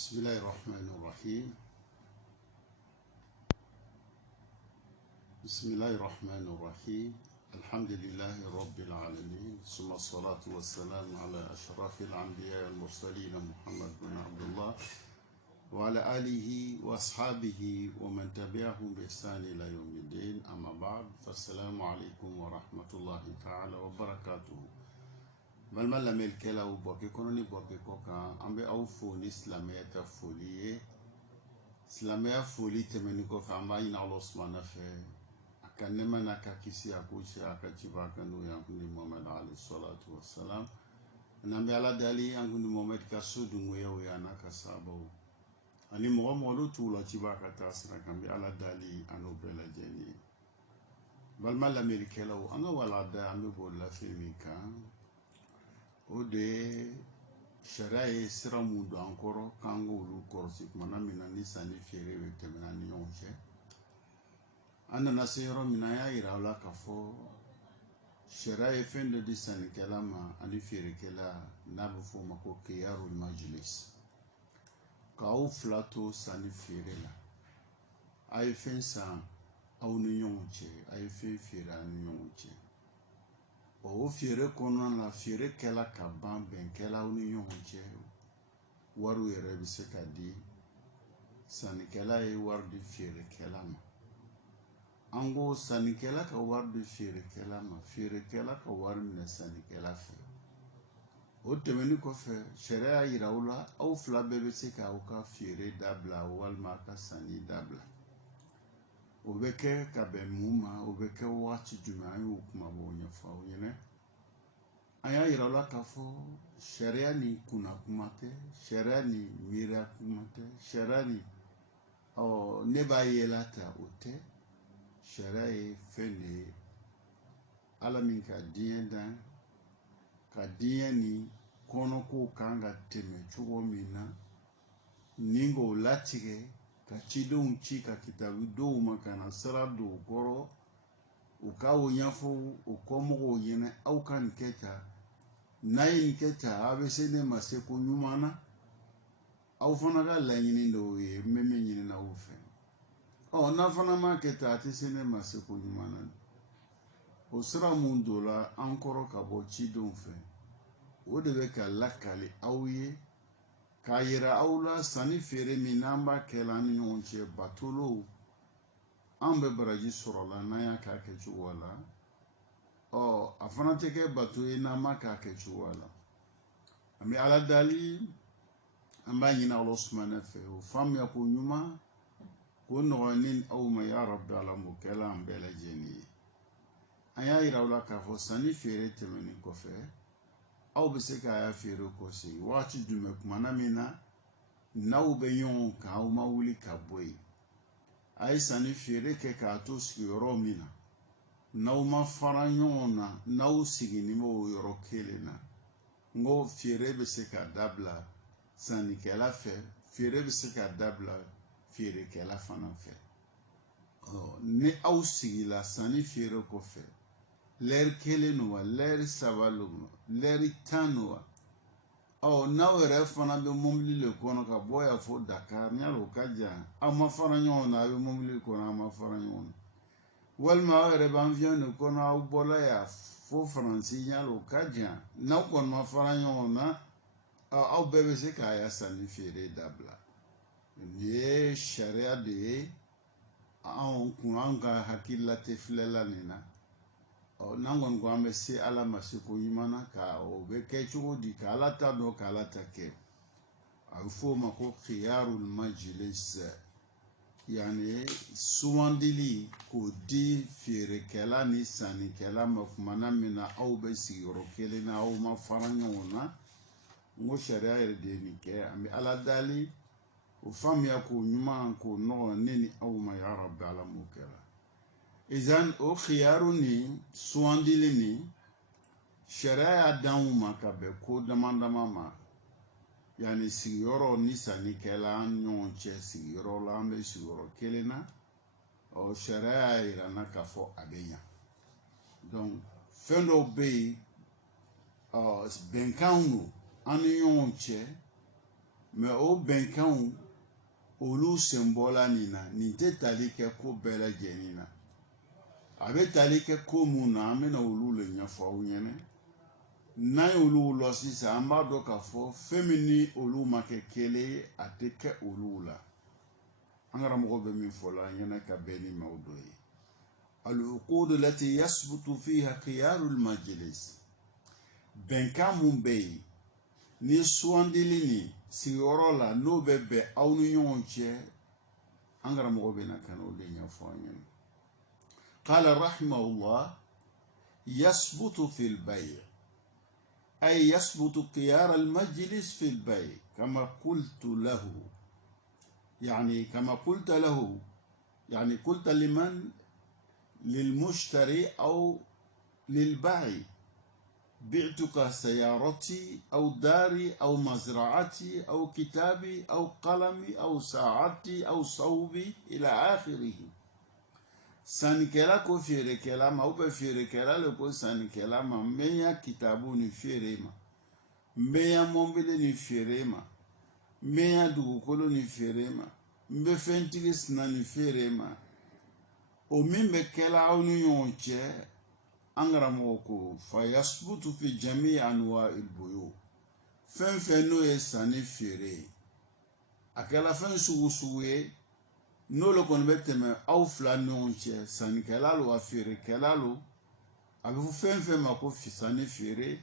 بسم الله الرحمن الرحيم. بسم الله الرحمن الرحيم. الحمد لله رب العالمين، ثم الصلاة والسلام على أشرف الأنبياء والمرسلين محمد بن عبد الله وعلى آله وأصحابه ومن تبعهم بإحسان إلى يوم الدين. أما بعد، فالسلام عليكم ورحمة الله تعالى وبركاته. Malma la melkela ou boke kononi boke koka ambe au foli islamia ka foli islamia foli temeni ko fa amba ina Allah subhanahu fe akanema na kakisi akushi akachiba kanu ya kundi Muhammad alayhi salatu wassalam nambe ala dali angundi Muhammad ka sudu ngoyo ya nakasabo ani mo mo tu la chiba ka tasra kambe ala dali anu bela jeni malma la melkela ou anga wala da ambe bo la femika o de sharia ye sira mun don an kɔrɔ k'an k'olu kɔrɔsi kumana min na ni sanni feere bɛ tɛmɛna ni ɲɔgɔn cɛ. An nana se yɔrɔ min na an y'a yira aw la k'a fɔ sharia ye fɛn dɔ di sannikɛla ma ani feerekɛla n'a bɛ f'o ma ko khiyarul majlis, k'aw fila to sanni feere la. A ye fɛn san aw ni ɲɔgɔn cɛ, a ye fɛn feere aw ni ɲɔgɔn cɛ. O feere kɔnɔna la feere kɛla ka ban bɛnkɛlaw ni ɲɔgɔn cɛ, wariw yɛrɛ bɛ se ka di sannikɛla ye wari di feerekɛla ma. An ko sannikɛla ka wari di feerekɛla ma, feerekɛla ka wari minɛ sannikɛla fɛ. O tɛmɛni kɔfɛ sariya y'a yira aw la aw fila bɛɛ bɛ se k'aw ka feere dabila walima ka sanni dabila. O bɛ kɛ ka bɛn mun ma, o bɛ kɛ waati jumɛn, an y'o kuma b'o ɲɛfɔ aw ɲɛna. An y'a yira aw la k'a fɔ sariya ni kunna kuma tɛ, sariya ni miiriya kuma tɛ, sariya ni ne b'a yela ta o tɛ. Sariya ye fɛn de ye Ala min ka diɲɛ dan, ka diɲɛ ni kɔnɔko kan ka tɛmɛ cogo min na, ni k'o latigɛ ka cidenw ci ka kitabu dɔw ma ka na sira don o kɔrɔ, u ka o ɲɛfɔ o kɔmɔgɔw ɲɛna aw ka nin kɛ tan, n'a ye nin kɛ tan a bɛ se ne ma seko ɲuman na. Aw fana ka laɲini dɔw ye n bɛ min ɲini aw fɛ. N'a fana ma kɛ tan a tɛ se ne ma seko ɲuman na. O sira mun don la an kɔrɔ ka bɔ cidenw fɛ, o de bɛ ka lakali aw ye k'a yira aw la sanni feere min n'an b'a kɛ la an ni ɲɔgɔn cɛ batolow, an bɛ baraji sɔrɔ la n'an y'a k'a kɛcogo la. A fana tɛ kɛ bato ye n'an ma k'a kɛcogo la. An bɛ Ala dali, an b'a ɲini Ala subhanahu fɛ o faamuya ko ɲuman k'o nɔgɔya ni aw ma ya rabbi Ala m'o kɛla an bɛɛ lajɛlen ye. An y'a yira aw la k'a fɔ sanni feere tɛmɛnen kɔfɛ aw bɛ se k'a feere kɔsegin waati jumɛn kumana min na n'aw bɛ ɲɔgɔn kan aw ma wuli ka bɔ yen. A ye sanni feere kɛ k'a to sigiyɔrɔ min na, n'aw ma fara ɲɔgɔn na, n'aw sigini b'o yɔrɔ kelen na, n ko feere bɛ se ka dabila sannikɛla fɛ, feere bɛ se ka dabila feerekɛla fana fɛ. Ni aw sigila sanni feere kɔfɛ lɛri kelen don wa, lɛri saba don wa, lɛri 10 don wa, n'aw yɛrɛ fana bɛ mobili le kɔnɔ ka bɔ yan fo Dakar, n y'a dɔn o ka jan, aw ma fara ɲɔgɔn na, a bɛ mobili kɔnɔ aw ma fara ɲɔgɔn na, walima aw yɛrɛ bɛ avion de kɔnɔ aw bɔla yan fo Faransi, n y'a dɔn o ka jan, n'aw kɔni ma fara ɲɔgɔn na aw bɛɛ bɛ se k'a ya sanni feere dabila. Nin ye sariya de ye, anw ka hakilila tɛ filɛla nin na. N'an kɔni ko an bɛ se Ala ma seko ɲuman na, ka o bɛ kɛ cogo di ka Ala ta dɔn ka Ala ta kɛ. A bɛ f'o ma ko khiyarul majlis, yani sugandili k'o di feerekɛla ni sannikɛla ma kumana min na aw bɛ sigiyɔrɔ kelen na aw ma fara ɲɔgɔn na. N ko sariya yɛrɛ de ye nin kɛ. An bɛ Ala dali o faamuya k'o ɲuman k'o nɔgɔ ne ni aw ma ya rabbi Ala m'o kɛra. Izan o khiyaru ni sugandili ni sariya y'a d'anw ma ka bɛn ko dama dama ma, yani sigiyɔrɔ ni sannikɛla an ɲɔgɔn cɛ sigiyɔrɔ la, an bɛ sigiyɔrɔ kelen na. Sariya y'a yira n na k'a fɔ a bɛ ɲa. Donc fɛn dɔw bɛ yen bɛnkanw don an ni ɲɔgɔn cɛ, mais o bɛnkanw olu senbɔla nin na nin tɛ tali kɛ ko bɛɛ lajɛlen na a bɛ tali kɛ ko mun na an bɛna olu le ɲɛfɔ aw ɲɛna n'an ye olu lɔ sisan an b'a dɔn k'a fɔ fɛn min ni olu ma kɛ kelen ye a tɛ kɛ olu la an karamɔgɔ bɛ min fɔ la an ɲɛna ka bɛn ni maaw dɔ ye al-uqud allati yasbutu fiha khiyarul majlis bɛnkan mun bɛ yen ni sugandili ni sigiyɔrɔ la n'o bɛ bɛn aw ni ɲɔgɔn cɛ an karamɔgɔ bɛ na ka na o de ɲɛfɔ an ɲɛna qala rahimahullah yasbutu fil bay' أي يثبت خيار المجلس في البيع كما قلت له يعني كما قلت له يعني قلت لمن للمشتري أو للبائع بعتك سيارتي أو داري أو مزرعتي أو كتابي أو قلمي أو ساعتي أو صوبي إلى آخره sanikɛla ko feerekɛla ma ou bien feerekɛla le ko sanikɛla ma n bɛ ya kitabu ni feere ma n bɛ ya mɔbili ni feere ma n bɛ ya dugukolo ni feere ma n bɛ fɛntigi sina ni feere ma o min bɛ kɛla aw ni ɲɔgɔn cɛ an karamɔgɔ ko fa yasbutu fi jami anwa'il buyu fɛn fɛn n'o ye sanni feere ye a kɛla fɛn sugu sugu ye n'o le kɔni bɛ tɛmɛ aw fila ni ɲɔgɔn cɛ sannikɛla lo a feerekɛla lo a bɛ fɔ fɛn fɛn ma ko sanni feere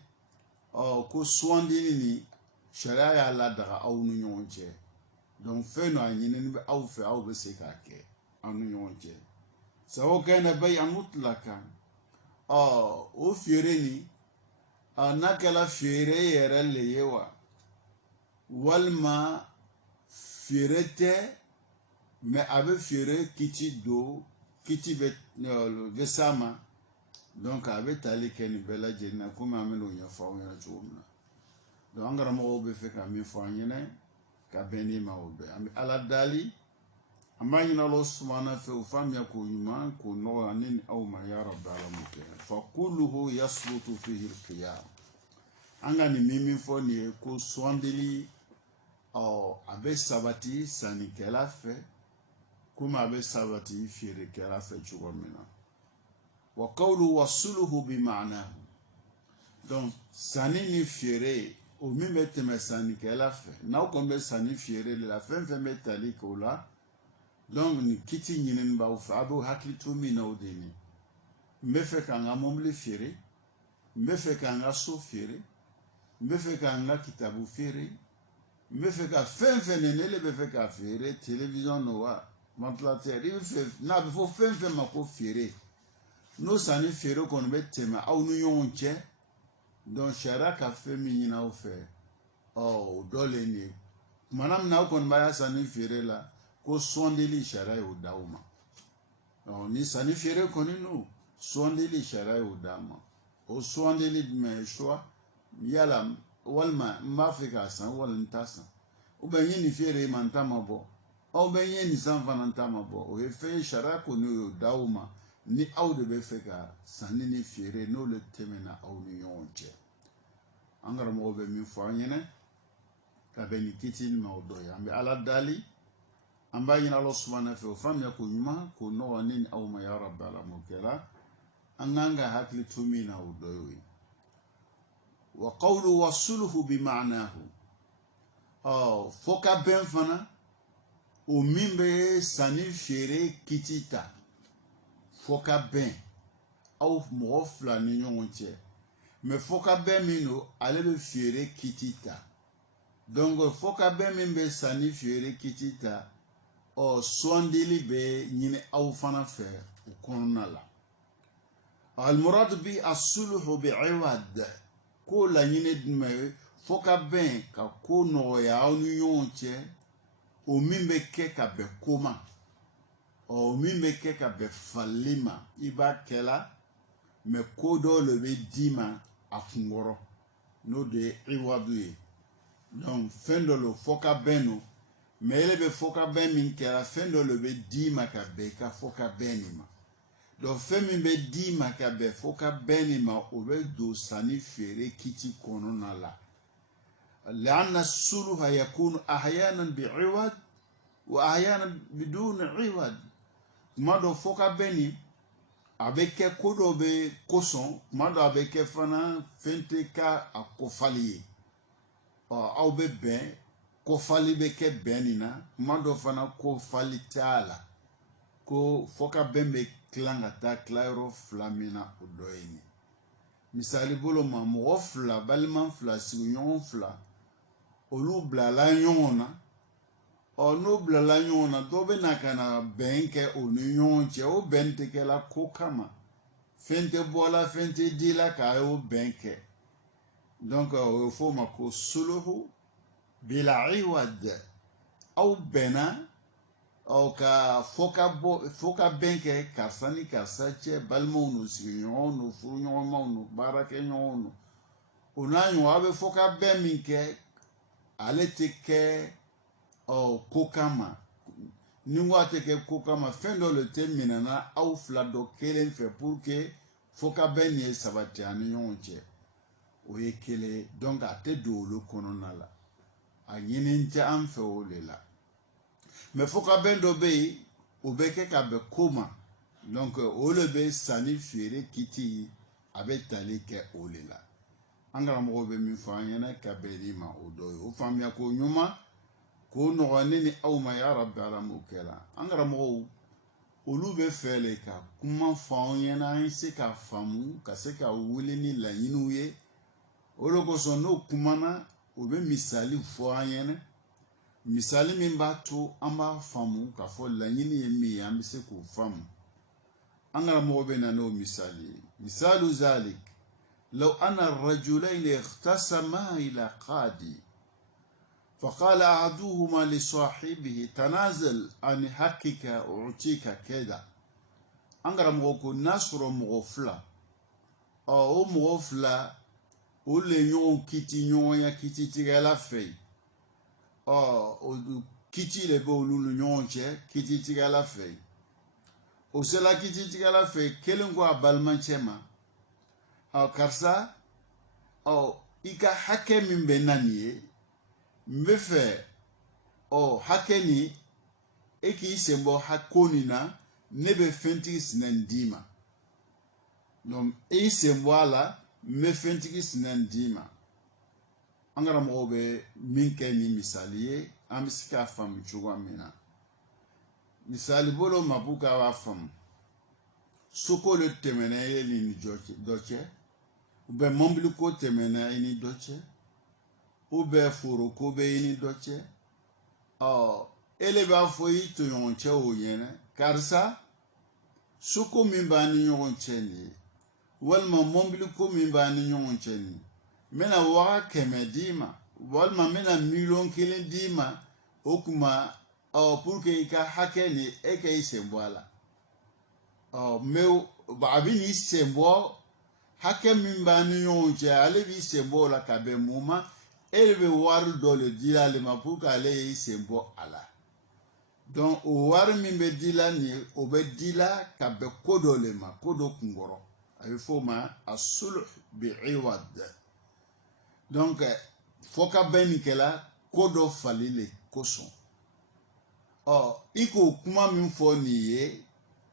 ko sugandili ni sariya y'a ladaga aw ni ɲɔgɔn cɛ donc fɛn dɔ a ɲinini bɛ aw fɛ aw bɛ se k'a kɛ aw ni ɲɔgɔn cɛ sawo kana bay'an mutlakan o feere ni n'a kɛla feere yɛrɛ le ye wa walima feere tɛ mais a bɛ feere kiti don kiti bɛ s'a ma donc a bɛ tali kɛ nin bɛɛ lajɛlen na komi an bɛ n'o ɲɛfɔ aw ɲɛna cogo min na donc an karamɔgɔw bɛ fɛ ka min fɔ an ɲɛna ka bɛn ni ma o bɛɛ an bɛ ala dali an b'a ɲini Alahu subahana fɛ o faamuya k'o ɲuman k'o nɔgɔya ne ni aw ma ya rabbi alamin fa kulluhu yasbutu fihi al-khiyar an ka nin min fɔ nin ye ko sugandili a bɛ sabati sannikɛla fɛ komi a bɛ sabati feerekɛla fɛ cogo min na wa qawlu wasuluhu bi ma'nahu donc sanni ni feere o min bɛ tɛmɛ sannikɛla fɛ n'aw kɔni bɛ sanni feere de la fɛn fɛn bɛ tali k'o la donc ni kiti ɲinini b'aw fɛ a b'o hakili to min na o de ni n bɛ fɛ k'an ka mobili feere n bɛ fɛ k'an ka so feere n bɛ fɛ k'an ka kitabu feere n bɛ fɛ ka fɛn fɛn ne le bɛ fɛ k'a feere télévision no wa ventilateur i bɛ fɛ n'a bɛ fɔ fɛn fɛn ma ko feere n'o sanni feere kɔni bɛ tɛmɛ aw ni ɲɔgɔn cɛ donc sariya ka fɛn min ɲini aw fɛ o dɔ le nin ye kumana min na aw kɔni b'a sanni feere la ko sugandili sariya y'o d'aw ma ni sanni feere kɔni no sugandili sariya y'o d'a ma o sugandili jumɛn ye choix yala walima n b'a fɛ k'a san wala n t'a san ou bien n ye nin feere ma n ta ma bɔ aw bɛ n ye nin san fana n ta ma bɔ o ye fɛn ye sariya kɔni y'o d'aw ma ni aw de bɛ fɛ ka sanni ni feere n'o le tɛmɛna aw ni ɲɔgɔn cɛ an karamɔgɔ bɛ min fɔ an ɲɛna ka bɛn ni kiti ni ma o dɔ ye an bɛ ala dali an b'a ɲini Alahu subahana fɛ o faamuya ko ɲuman k'o nɔgɔya ne ni aw ma ya rabbi alamin o kɛra an k'an ka hakili to min na o dɔ y'o ye wa qawlu wasuluhu bi ma'nahu fo ka bɛn fana o min bɛ sanni feere kiti ta fo ka bɛn aw mɔgɔ fila ni ɲɔgɔn cɛ mais fo ka bɛn min don ale bɛ feere kiti ta donc fo ka bɛn min bɛ sanni feere kiti ta sugandili bɛ ɲini aw fana fɛ o kɔnɔna la al-murad bi as-sulhu bi 'iwad ko laɲini jumɛn ye fo ka bɛn ka ko nɔgɔya aw ni ɲɔgɔn cɛ o min bɛ kɛ ka bɛn ko ma o min bɛ kɛ ka bɛn falili ma i b'a kɛla mais ko dɔ le bɛ d'i ma a kunkɔrɔ n'o de ye iwadu ye donc fɛn dɔ le fo ka bɛn no mais ele bɛ fo ka bɛn min kɛra fɛn dɔ le bɛ d'i ma ka bɛn i ka fo ka bɛn nin ma donc fɛn min bɛ d'i ma ka bɛn fo ka bɛn nin ma o bɛ don sanni feere kiti kɔnɔna la لأن السلوح يكون أحيانا بعوض وأحيانا بدون عوض ما دو فوكا بني avec kodo be koson ma do avec fana fente ka akofali aw be ben kofali be ke benina ma do fana kofali tala ko foka bembe klanga ta claro flamina odoyini misali bolo ma mo fla balman fla signyon fla olu bla la nyona o no bla la nyona do be nakana benke onu nyonche o bente ke la kokama fente bola fente dila ka o benke donc il faut ma ko suluhu bila iwad au bena au ka foka benke karsani karsache balmo no signyon no furunyon ma no barake nyon onanyo abe foka beminke aleteke o kokama ningwa teke kokama fendo le terminana au flado kelen fe pour que foka benye sabati aniyonche oye kele donc ate do le kononala a nyininche amfe olela mais foka bendo be obeke ka be koma donc ole be sani fiere kiti abe tali ke olela angara mo be mi fa yana ka be ni ma odo o famia ko nyuma ko no nini aw ma ya rabbi ala mukela angara mo olu be fele ka kuma fa yana se ka famu ka se ka wuli ni la yinuye olo ko so no kumana o be misali fo yana misali min ba to amba famu ka fo la yini yemi ya mi se ko famu angara mo be na no misali misalu zalik لو أن الرجلين اختصما إلى قاضي فقال أحدهما لصاحبه تنازل عن حقك أعطيك كذا أنغرا مغوكو نصر مغفلة أو مغفلة أولي نيون كيتي نيون يا كيتي تيغالا في أو كيتي لبو لولو نيون كيتي تيغالا في أو سلا كيتي تيغالا في كيلنغو أبالمان شما أو كارسا أو إيكا حكي من بنانيه mbefe o hakeni eki isembo hakoni na nebe fentis nandima no isembo ala me fentis nandima angara mo be minke ni misaliye amisika fam chugwa mina misali bolo mabuka wa fam soko le temena ele ni doche ube mombili ko temena ni doche ube furu kube ini doche ele ba foyi to yonche o yene karsa suko mimba ni yonche ni walma mombili ko mimba ni yonche ni mena wa keme dima walma mena million kelen dima okuma pour que ika hake ni eke isembwala meu babi ni isembo hake mimba ni yonche ale bi isembo la kabe muma elle veut voir dans le dila le ma pour qu'elle sembo ala donc o war mi be dila ni o be dila ka be kodo le ma kodo kungoro ay fo ma asul bi iwad donc foka ben kela kodo falile koson iko kuma min fo ni ye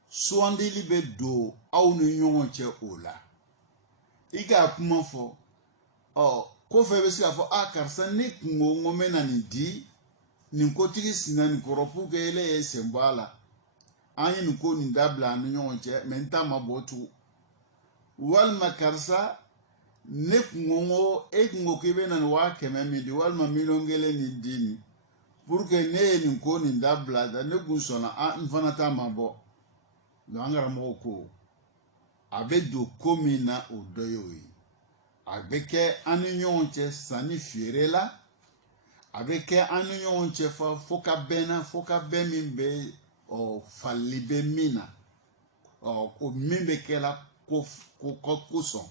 soandi libe do aw ni nyonche ola ika kuma fo ko fe be sika fo karsa ne kungo ngome na ni di ni kotigi sina ni koropu ke ele sembala anyi ni ko ni dabla ni nyonche menta mabotu wal makarsa ne kungo kungo ke be na wa keme mi di wal ma milongele ni dini pour que ne ni ko ni dabla da ne gunsona mfana ta mabo lo angara mo ko abedo komina odoyoyi abeke aniyonche sani firela abeke aniyonche fa foka bena foka bemimbe o falibe mina o mimbe kela ko kuson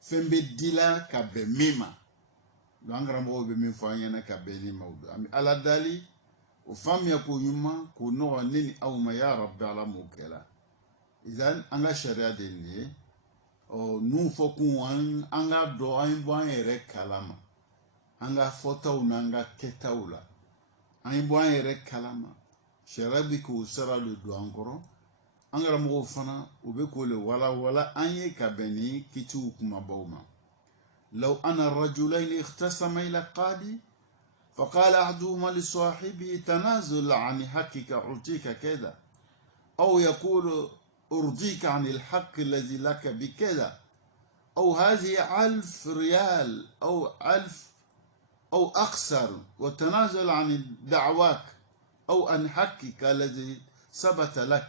fembe dila ka be mima langra mo be mi fanya na ka be ni mawdu ami ala dali o famya ko yuma ko no nini aw ma ya rabbi ala mukela idan anga sharia de ni nous faut qu'on anga do un bon ere kalama anga fotaw nanga ketawla an bo an yɛrɛ kalama sariya bi k'o sara de don an kɔrɔ an karamɔgɔw fana u bɛ k'o le wala an ye ka bɛn ni kitiw kumabaw ma law ana rajulaini ikhtasama ila qadi فقال أحدهما لصاحبه تنازل عن حقك أعطيك كذا أو يقول أرضيك عن الحق الذي لك بكذا أو هذه 1000 ريال أو 1000 أو أكثر وتنازل عن دعواك أو عن حقك الذي ثبت لك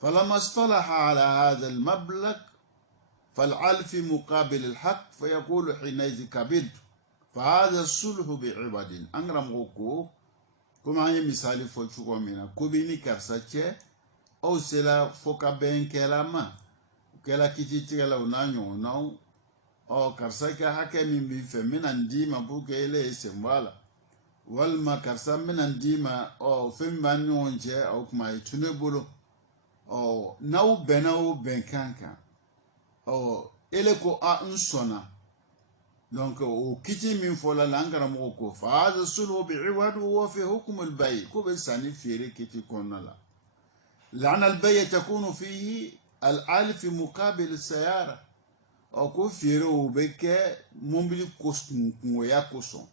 فلما اصطلح على هذا المبلغ فالعلف مقابل الحق فيقول حينئذ كبرت فهذا الصلح بعباد أنغرام غوكو كما هي مثال فوتشوكو مينا كوبيني كارساتشي أو سلا فوكا بين كلاما كلا كيتي تيغلا ونانيو ناو أو كارساكا حكا من بيفا من انديما بوكا إليه سموالا والما كارسا من انديما أو فين بانيو انجي أو كما يتوني أو ناو بناو بنكانكا أو إليكو أنسونا donc o kiti min fola langara mo ko fa hada sulhu bi iwad wa fi hukm al bay ko be sani fere kiti konnala la'ana al bay takunu fihi al alif muqabil al sayara o ko fere o be ke mombili kostun ko ya koson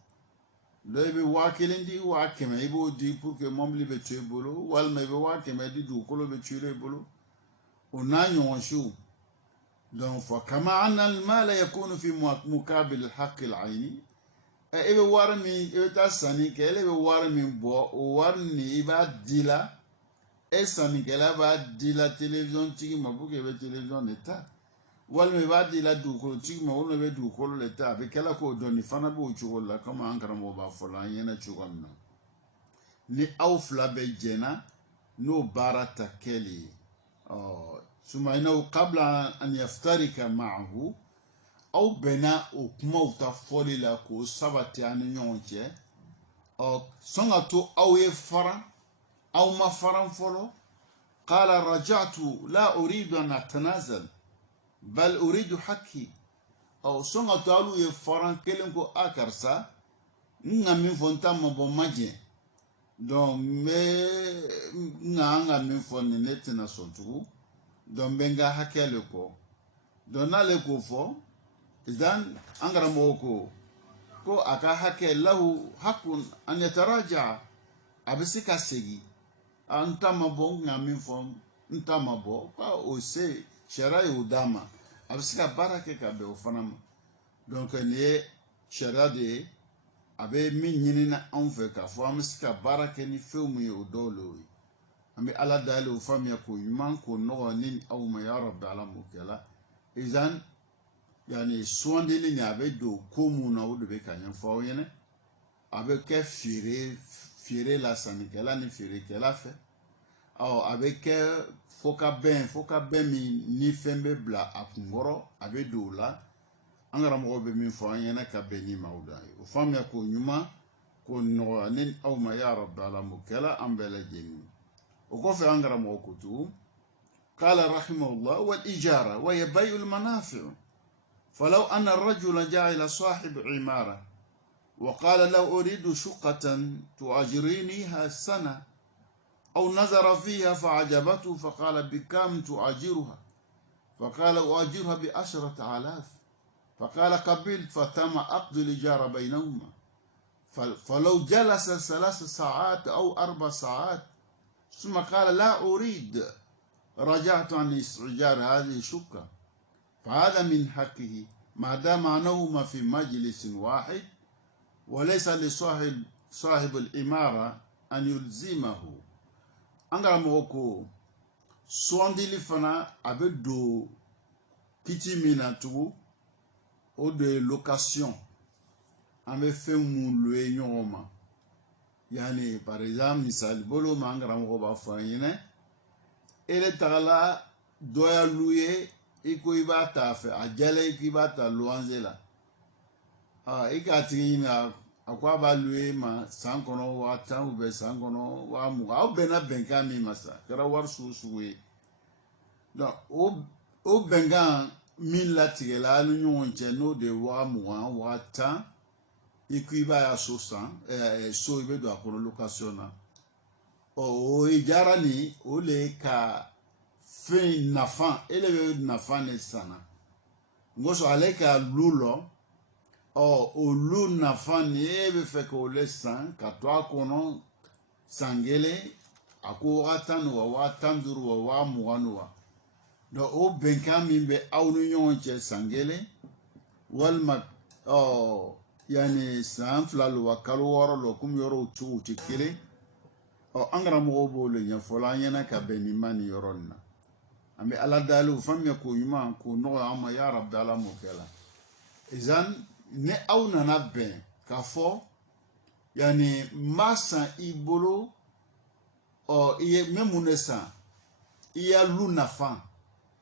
do be wakelendi wa kema ibo di pour que mombili be tuebolo wal me be wa kema di du ko lo be tuebolo o nanyo shu donc فكما أن المال يكون في مقابل الحق العيني إبه وارمي إبه تاساني كله إبه وارمي بوا وارني إبه ديلا إساني كله إبه ديلا تلفزيون تيجي مبوك إبه تلفزيون نتا والمي إبه ديلا دوكولو تيجي مبوك إبه دوكولو نتا بكلا كو دوني فانا بو تشوغولا كما أنكر موبا فلان ينا تشوغونا ni أوفلا بيجينا نو بارتا كلي ثم إنه قبل أن يفترك معه أو بناء كموتا فولي لكو سبت يعني يونجي أو سنغتو أو يفرن أو ما فرن فولو قال رجعت لا أريد أن أتنازل بل أريد حقي أو سنغتو ألو يفرن كلمكو أكرسا نغمين فونتا مبوماجي دون مي نغمين فون نتنا سنتو don benga hakele ko don nale ko fo idan angara moko ko aka hake lahu hakun an yataraja abisika segi antama bo ngamin fo ntama bo pa o se shara udama abisika barake ka be ofanama donc ne shara de abe min nyinina anfe ka fo amsika barake ni fewmu yo dolo ambi ala dali o famiya ko yuman ko nogo nin aw ma ya rabbi ala mukela izan yani suwandili ni abe do komu na o de be kanyen fo yene abe ke fire la sanikela ni fire kela fe aw abe ke foka ben mi ni fembe bla akungoro abe do la angara mo be min fo yene ka be ni mawda o famiya ko nyuma ko nogo nin aw ma ya rabbi ala mukela ambele jeni وقف أنقر موكتو قال رحمه الله والإجارة وهي بيع المنافع فلو أن الرجل جعل صاحب عمارة وقال لو أريد شقة تؤجرينيها السنة أو نظر فيها فعجبته فقال بكم تؤجرها فقال أؤجرها ب10,000 فقال قبلت فتم عقد الإجارة بينهما فلو جلس 3 ساعات أو 4 ساعات ثم قال لا أريد رجعت عن استئجار هذه الشقة فهذا من حقه ما دام أنهما في مجلس واحد وليس لصاحب الإمارة أن يلزمه أنغرا موكو سواندي لفنا أبدو كتي ميناتو أو de location أمي فمون لوي نيوما يعني par exemple misali bolo mangara mo ba fanyine ele tagala doya luye iko ibata fe ajale iko ibata luanzela ikati na akwa ba luye ma sankono wa tan ube sankono wa mu au bena benka mi masa kara war suwe donc o benga min la tigela nu nyonche no de wa mu wa tan i ko i b'a ya so san so i bɛ don a kɔnɔ location na o ijara ni o le ka fɛn nafa ele bɛ nafa ne sanna ngoso ale ka lu lɔ o lu nafa ni e bɛ fɛ k'o le san ka to a kɔnɔ san kelen a ko 10 wa 15 wa 20 wa donc o bɛnkan min bɛ aw ni ɲɔgɔn cɛ san kelen walima yani san 2 lo wa kalo 6 lo komi yɔrɔw cogo tɛ kelen an karamɔgɔw b'o le ɲɛfɔ an ɲɛna ka bɛn nin ma nin yɔrɔ nin na an bɛ ala dali o fɛn min ko ɲuman ko nɔgɔya an ma ya rabi ala m'o kɛ la izan ni aw nana bɛn k'a fɔ yani n b'a san i bolo i ye n bɛ mun de san i y'a lu nafa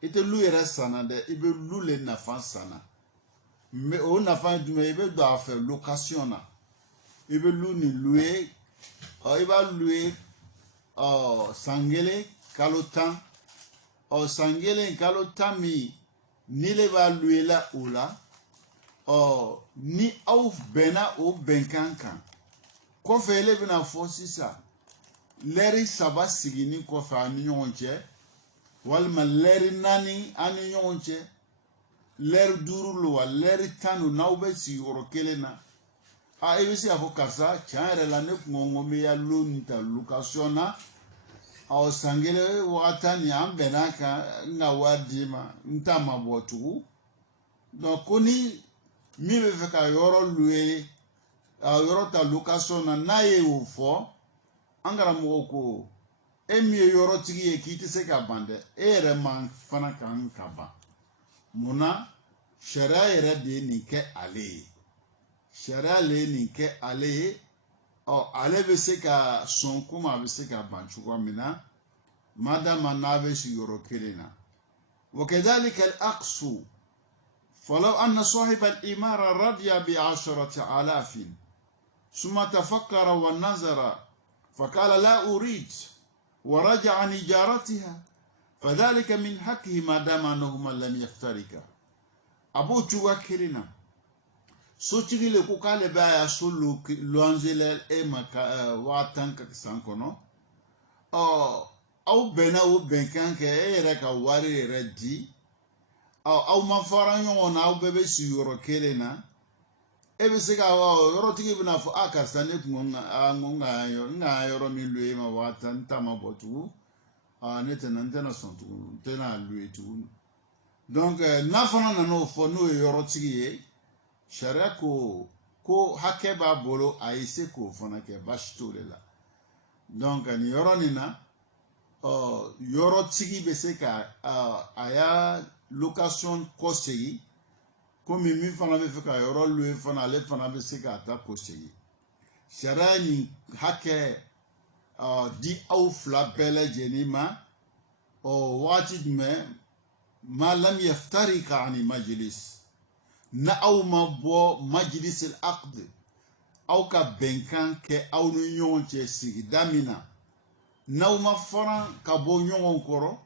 i tɛ lu yɛrɛ sanna dɛ i bɛ lu le nafa sanna mais o nafa jumɛn i bɛ don a fɛ location na i bɛ lu ni louer i b'a louer san kelen kalo 10 san kelen kalo 10 min ni le b'a louer la o la ni aw bɛnna o bɛnkan kan kɔfɛ ele bɛna fɔ sisan lɛri 3 sigini kɔfɛ an ni ɲɔgɔn cɛ walima lɛri 4 an ni ɲɔgɔn cɛ lɛri 5 lo wa lɛri 10 lo n'aw bɛ sigiyɔrɔ kelen na i bɛ se k'a fɔ karisa tiɲɛ yɛrɛ la ne kun ko n bɛ ya lo nin ta location na san kelen wagati ni an bɛnna kan n ka wari d'i ma n t'a ma bɔ tugun donc ko ni min bɛ fɛ ka yɔrɔ louer yɔrɔ ta location na n'a ye o fɔ an karamɔgɔ ko e min ye yɔrɔtigi ye k'i tɛ se ka ban dɛ e yɛrɛ man fana kan ka ban mun na sariya yɛrɛ de ye nin kɛ ale ye sariya le ye nin kɛ ale ye ale bɛ se ka sɔn komi a bɛ se ka ban cogoya min na madama n'a bɛ sigiyɔrɔ kelen na وكذلك الأقص فلو أن صاحب الإمارة رضي ب10,000 ثم تفكر ونظر فقال لا أريد ورجع عن إجارتها فذلك من حقه ما دام أنهما لم يفترقا أبو تشوغا كيرينا sotigi le ko k'ale bɛ a so luwanze e ma ka 10 ka san kɔnɔ aw bɛnna o bɛnkan kɛ e yɛrɛ ka wari yɛrɛ di aw ma fara ɲɔgɔn na aw bɛɛ bɛ sigiyɔrɔ kelen na e bɛ se ka yɔrɔtigi bɛna fɔ karisa ne kun ko n ka yɔrɔ min lu e ma 10 n ta ma bɔ tugun ne tɛna sɔn tugun n tɛna lu e tugun donc n'a fana nana o fɔ n'o ye yɔrɔtigi ye sariya ko hakɛ b'a bolo a ye se k'o fana kɛ baasi t'o de la donc nin yɔrɔ nin na yɔrɔtigi bɛ se ka a y'a location kɔ segin komi min fana bɛ fɛ ka yɔrɔ louer fana ale fana bɛ se k'a ta kɔ segin sariya nin hakɛ di aw fila bɛɛ lajɛlen ma wagati jumɛn ma lam yaftarika ani majlis na aw ma bɔ majlis al-aqd aw ka bɛnkan kɛ aw ni ɲɔgɔn cɛ sigida min na n'aw ma fara ka bɔ ɲɔgɔn kɔrɔ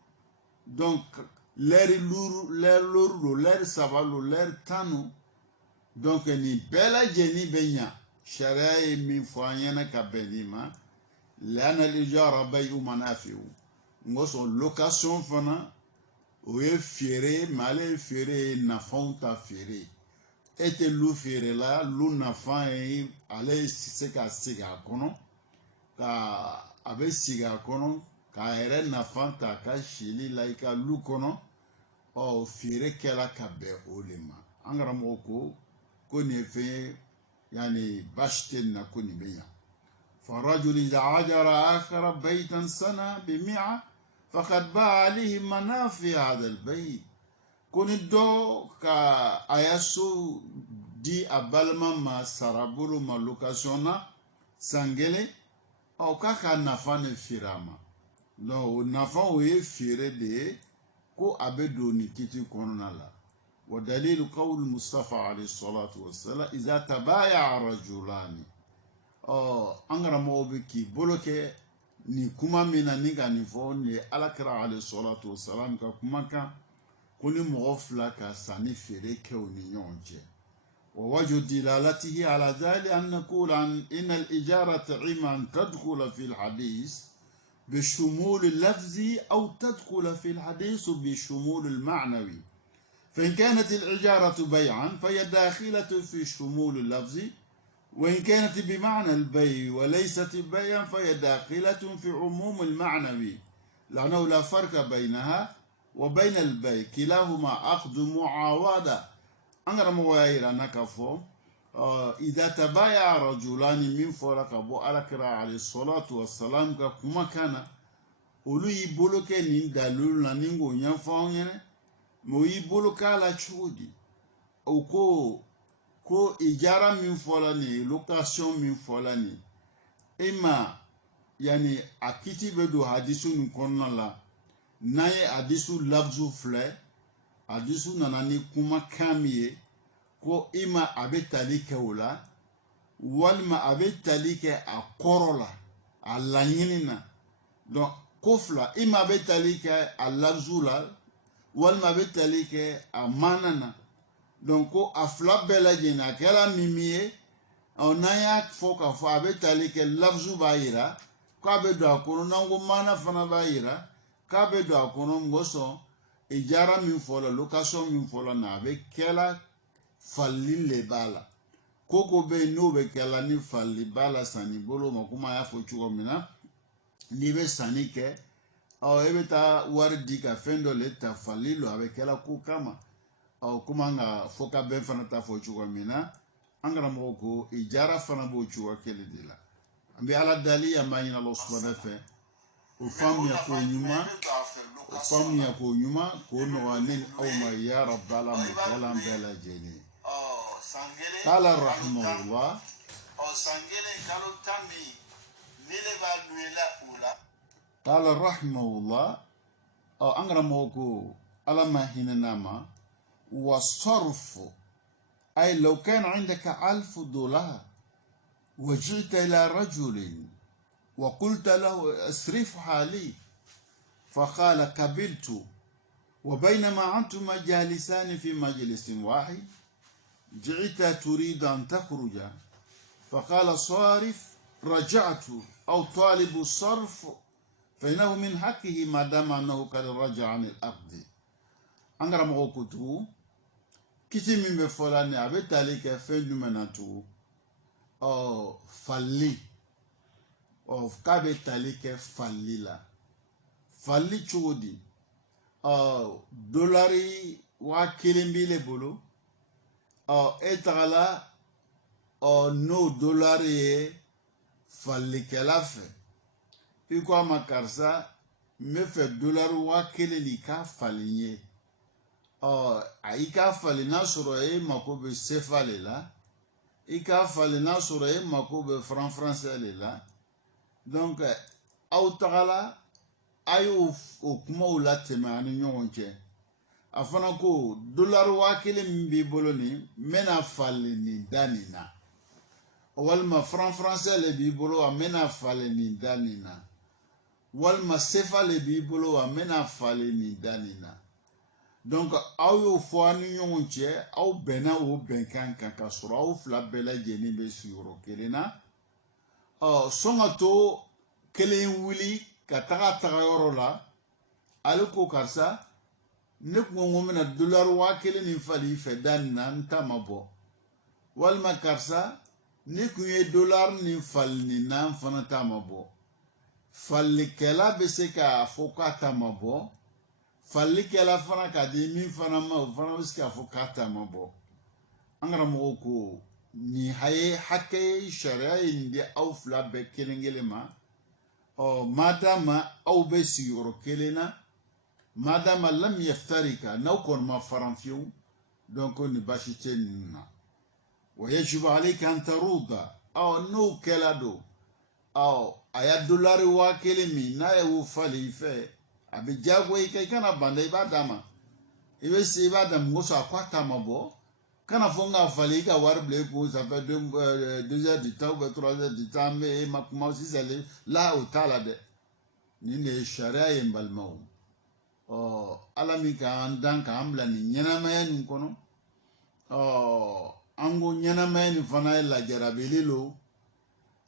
donc lɛri 3 lo lɛri 10 lo donc nin bɛɛ lajɛlen bɛ ɲa sariya ye min fɔ an ɲɛna ka bɛn nin ma lana al-ijara bay'u manafi'u n ko sɔn location fana o ye feere mais ale ye feere ye nafanw ta feere e tɛ lu feere la lu nafa ye ale se ka sigi a kɔnɔ a bɛ sigi a kɔnɔ k'a yɛrɛ nafa ta ka sili la i ka lu kɔnɔ feere kɛla ka bɛn o de ma an karamɔgɔ ko nin ye fɛn ye yani baasi tɛ nin na ko nin bɛ ɲa فالرجل إذا عجر آخر بيتا سنة ب100 فقد باع عليه منافع هذا البيت koni dɔ ka a ya so di a balima ma sarabolo ma location na san kelen k'a ka nafa ne feere a ma donc o nafa o ye feere de ye ko a bɛ don nin kiti kɔnɔna la wa dalilu qawli Mustafa alayhi salatu wassalam iza tabaya rajulani an karamɔgɔw bɛ k'i bolo kɛ nin kuma min na ni ka nin fɔ nin ye alakira alayhi salatu wassalam ka kuma kan ko ni mɔgɔ fila ka sanni feere kɛ u ni ɲɔgɔn cɛ ووجه دلالته على ذلك أن نقول إن الإجارة إما أن تدخل في الحديث بالشمول اللفظي أو تدخل في الحديث بالشمول المعنوي. فإن كانت الإجارة بيعا فهي داخلة في الشمول اللفظي، وإن كانت بمعنى البيع وليست بيعا فهي داخلة في عموم المعنوي، لأنه لا فرق بينها وبين البيع، كلاهما أخذ معاوضة. أنغرا مغايرا نكفو إذا تبايع رجلان من فرق أبو ألكرا عليه الصلاة والسلام كما كان أولو يبولوك نين دالول نينغو ينفعون مو يبولوك على شودي أو ko ijara min fola ni location min fola ni ema yani akiti be do hadisu ni konna la naye hadisu lafzu fle hadisu nanani kuma kamiye ko ima abe talike wala walma abe talike a korola a lanyinina donc kofla ima abe talike a lafzu la walma abe talike a manana. Donc, a fla bela jena kela mimiye onaya foka fo abe talike lafzu bayira ka be do akono nango mana fana bayira ka be do akono ngoso ijara min fola location min fola na abe kela falli le bala koko be no be kela ni falli bala sani bolo makuma ya fo chugo mina ni be sani ke o ebe ta wardi ka fendo le ta falli lo abe kela ku kama au kuma nga foka ben fana ta fo chugo mina angara moko ijara fana bo chugo kele dila ambi ala dali ya mayina Allah subhanahu fa o fam ya ko nyuma ko no wanin aw ma ya rabbala mukalam bala jeni qala rahimahullah o sangele kalo tami nile ba nuela ula qala rahimahullah o angara moko ala mahina nama والصرف أي لو كان عندك $1000 وجئت إلى رجل وقلت له اصرفها لي فقال قبلت، وبينما أنتما جالسان في مجلس واحد جئت تريد أن تخرج فقال صارف رجعت أو طالب الصرف فإنه من حقه ما دام أنه قد رجع عن الأقد. أنغرا مغوكوتو kiti min be fola ni abe tali ke fen jumena tu o falli o ka be tali ke falli la falli chudi o dolari wa kilimbile bolo o etala o no dolari falli ke la fe iko amakarsa me fe dolari wa kilini ka falliye ika fali na soro e makobe sefale la ika fali na soro e makobe français le la donc au tagala ayo o kuma o la temani nyonche afana ko dollar wa kele mbi boloni mena fali ni danina walma français le bi bolo amena fali ni danina walma sefale bi bolo amena fali ni danina. Donc, aw fo ani ɲɔgɔn cɛ aw bɛnna o bɛnkan kan ka sɔrɔ aw fila bɛɛ lajɛlen bɛ sigiyɔrɔ kelen na sɔn ka to kelen wuli ka taga yɔrɔ la ale ko karisa ne kun ko n bɛna dolari 1000 nin fali fɛ da nin na n ta ma bɔ walima karisa ne kun ye dolari nin fali nin na n fana ta ma bɔ falikɛla bɛ se k'a fɔ k'a ta ma bɔ falikɛla fana ka di min fana ma o fana bɛ se k'a fɔ k'a ta ma bɔ an karamɔgɔw ko nin ye hakɛ ye sariya ye nin di aw fila bɛɛ kelen kelen ma madama aw bɛ sigiyɔrɔ kelen na madama lam yaftarika n'aw kɔni ma faran fiyewu donc ni baasi tɛ ninnu na wa yajibu alayka an taruda n'o kɛla don a ya dolari 1000 min n'a ye o fali i fɛ a bɛ diyago i kan i kana banda i b'a d'a ma i bɛ se i b'a d'a ma n ko sɔn a ko a ta ma bɔ kana fɔ n k'a fali i ka wari bila i kun ça fait 2 heures du temps ou 3 heures du temps mais ma kuma sisan la o t'a la dɛ nin de ye sariya ye n balimaw ala min k'an dan k'an bila nin ɲɛnamaya nin kɔnɔ ango nyana main fana la jarabili lo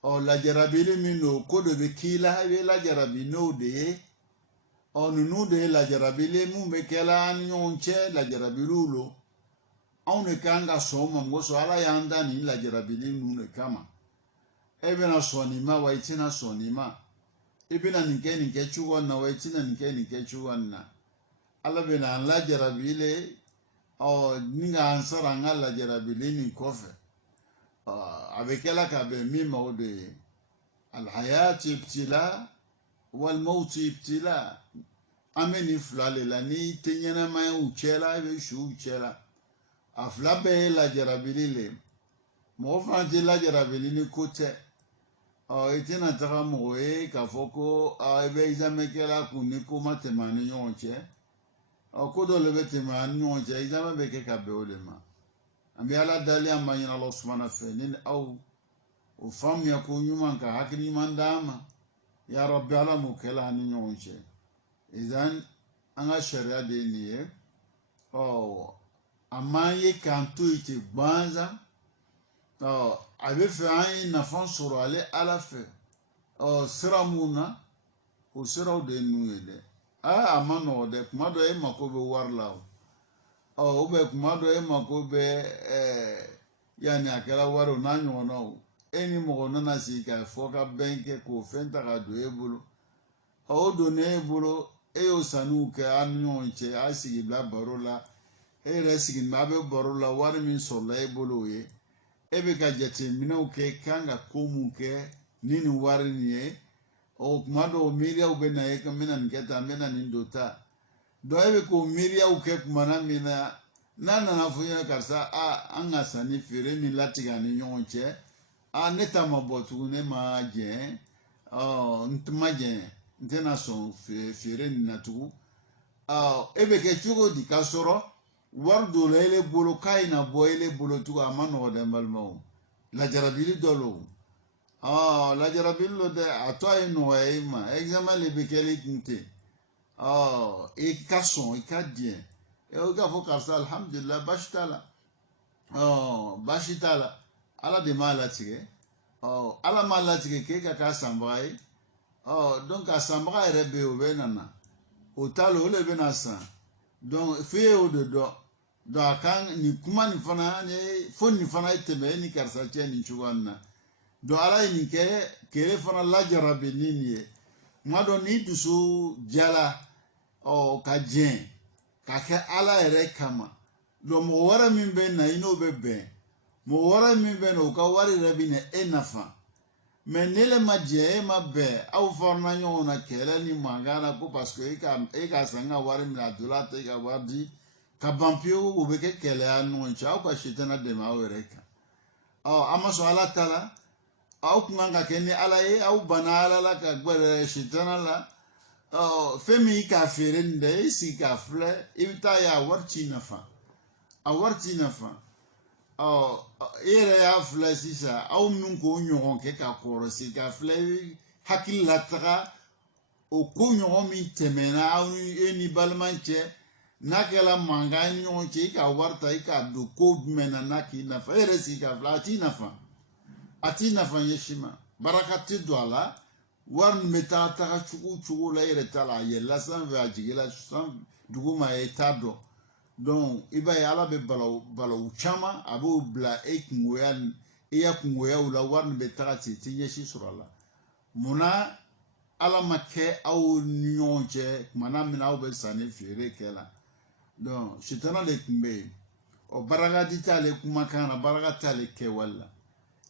o la jarabili mino kodo be kila be la jarabi no de o nunu de la jarabili mu be kela nyonche la jarabilu lo on ne kanga soma ngoso ala yanda ni la jarabili nunu kama ebena sonima waitina sonima ibina nike chuwa na waitina nike chuwa na ala bena la jarabile o ninga ansara nga la jarabile ni kofe abekela ka be mima ode alhayat ibtila wal maut ibtila ameni flale la ni tenyana ma uchela be shu uchela afla be la jarabile mo fanti la jarabile ni kote itina taka moe ka foko ebe examen kela kuni kuma temani nyonche kodo lebe temani nyonche examen beke ka be olema ambi ala dali amanyina Allah subhanahu wa ta'ala au ufam ya kunyuma ka hakini mandama ya rabbi ala mukela ni nyonche izan anga sharia de niye amaye kantu ite gbanza abe fe an nafan sɔrɔ ale ala fɛ sira mun na o siraw de nu ye dɛ a ma nɔgɔ dɛ kuma dɔ e mako bɛ wari la o kuma dɔ e mako bɛ yanni a kɛra wari o n'a ɲɔgɔnnaw e ni mɔgɔ nana sigi ka fɔ ka bɛn kɛ k'o fɛn ta ka don e bolo o don e bolo e y'o sanniw kɛ a ni ɲɔgɔn cɛ a sigi bila baro la e yɛrɛ sigi a bɛ baro la wari min sɔrɔla e bolo o ye ebe ka jateminɛw kɛ kan ka ko mun kɛ ni nin wari nin ye kuma dɔw miiriyaw bɛ na ye ka n bɛna nin kɛ tan n bɛna nin don ta ebe k'o miiriyaw kɛ kumana min na n'a nana fɔ ɲɛna karisa an ka sanni feere min latigɛ ani ɲɔgɔn cɛ ne ta ma bɔ tugun ne ma jɛn n ma jɛn n tɛna sɔn feere nin na tugun e bɛ kɛ cogo di ka sɔrɔ wari dɔ la ele bolo k'a ye na bɔ ele bolo tugun a ma nɔgɔ dɛ n balimaw lajarabili dɔ lo lajarabili lo dɛ a tɔ ye nɔgɔya e ma examen le bɛ kɛ e kun ten i ka sɔn i ka diɲɛ i ka fɔ karisa alhamdulilah baasi t'a la baasi t'a la ala de m'a latigɛ ala m'a latigɛ k'e ka k'a sanbaga ye donc a sanbaga yɛrɛ bɛ yen o bɛ nana o t'a la o le bɛ na san donc f'e y'o de dɔn donc a kan nin kuma nin fana fo nin fana ye tɛmɛ e ni karisa cɛ nin cogoya nin na donc ala ye nin kɛ k'e fana lajarabi ni nin ye tuma dɔ n'i dusu jala ka diɲɛ ka kɛ ala yɛrɛ kama donc mɔgɔ wɛrɛ min bɛ na i n'o bɛ bɛn mɔgɔ wɛrɛ min bɛ na o ka wari yɛrɛ bɛ na e nafa mais n'ele ma diɲɛ e ma bɛn aw farina ɲɔgɔn na kɛlɛ ni mankan na ko parce que e ka san ka wari minɛ a dɔ la ta e ka wari di ka ban pewu o bɛ kɛ kɛlɛya ɲɔgɔn cɛ aw ka sitana dɛmɛ aw yɛrɛ kan a ma sɔn ala ta la aw kun kan ka kɛ ni ala ye aw banna ala la ka gbɛrɛ sitana la fɛn min k'a feere nin dɛ e sigi k'a filɛ i bɛ taa ye a wari t'i nafa e yɛrɛ y'a filɛ sisan aw min k'o ɲɔgɔn kɛ ka kɔrɔsi ka filɛ hakili la taga o ko ɲɔgɔn min tɛmɛna aw ni e ni balima cɛ n'a kɛra mankan ni ɲɔgɔn cɛ i ka wari ta i k'a don ko jumɛn na n'a k'i nafa e yɛrɛ sigi ka filɛ a t'i nafa ɲɛsi ma baraka tɛ don a la wari min bɛ taga cogo la e yɛrɛ t'a la a yɛlɛla sanfɛ a jigila dugu ma e t'a dɔn donc i b'a ye ala bɛ balawu caman a b'o bila e ya kungoyaw la wari min bɛ taga ten i tɛ ɲɛsi sɔrɔ a la munna ala ma kɛ aw ni ɲɔgɔn cɛ kumana min aw bɛ sanni feere kɛ la donc sitana de tun bɛ yen baraka di t'ale kumakan na baraka t'ale kɛwale la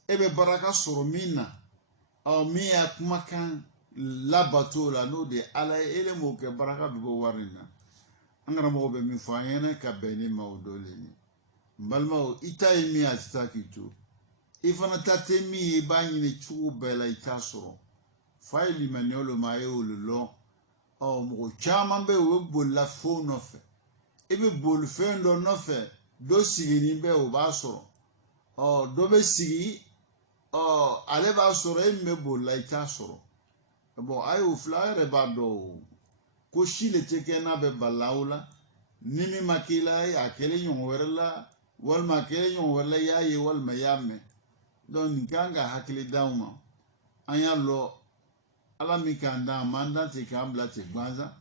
e bɛ baraka sɔrɔ min na min y'a kumakan labato la n'o de ye ala ye ele m'o kɛ baraka bɛ bɔ wari in na an karamɔgɔ bɛ min fɔ an ɲɛna ka bɛn ni maaw dɔ le ye n balimaw i ta ye min a tɛ taa k'i to i fana ta tɛ min ye i b'a ɲini cogo bɛɛ la i t'a sɔrɔ fa ye limaniya lo ma a ye o le lɔn mɔgɔ caman bɛ yen o bɛ bolila fɛnw nɔfɛ i bɛ boli fɛn dɔ nɔfɛ dɔ siginin bɛ o b'a sɔrɔ dɔ bɛ sigi ale b'a sɔrɔ e min bɛ bolila i t'a sɔrɔ bon a ye o filɛ a yɛrɛ b'a dɔn o ko si le tɛ kɛ n'a bɛ bala o la ni min ma k'i la a kɛlen ɲɔgɔn wɛrɛ la walma kele nyon wala yaye walma yamme don kanga hakili dauma anya lo ala mi kan da manda te kam la te gbanza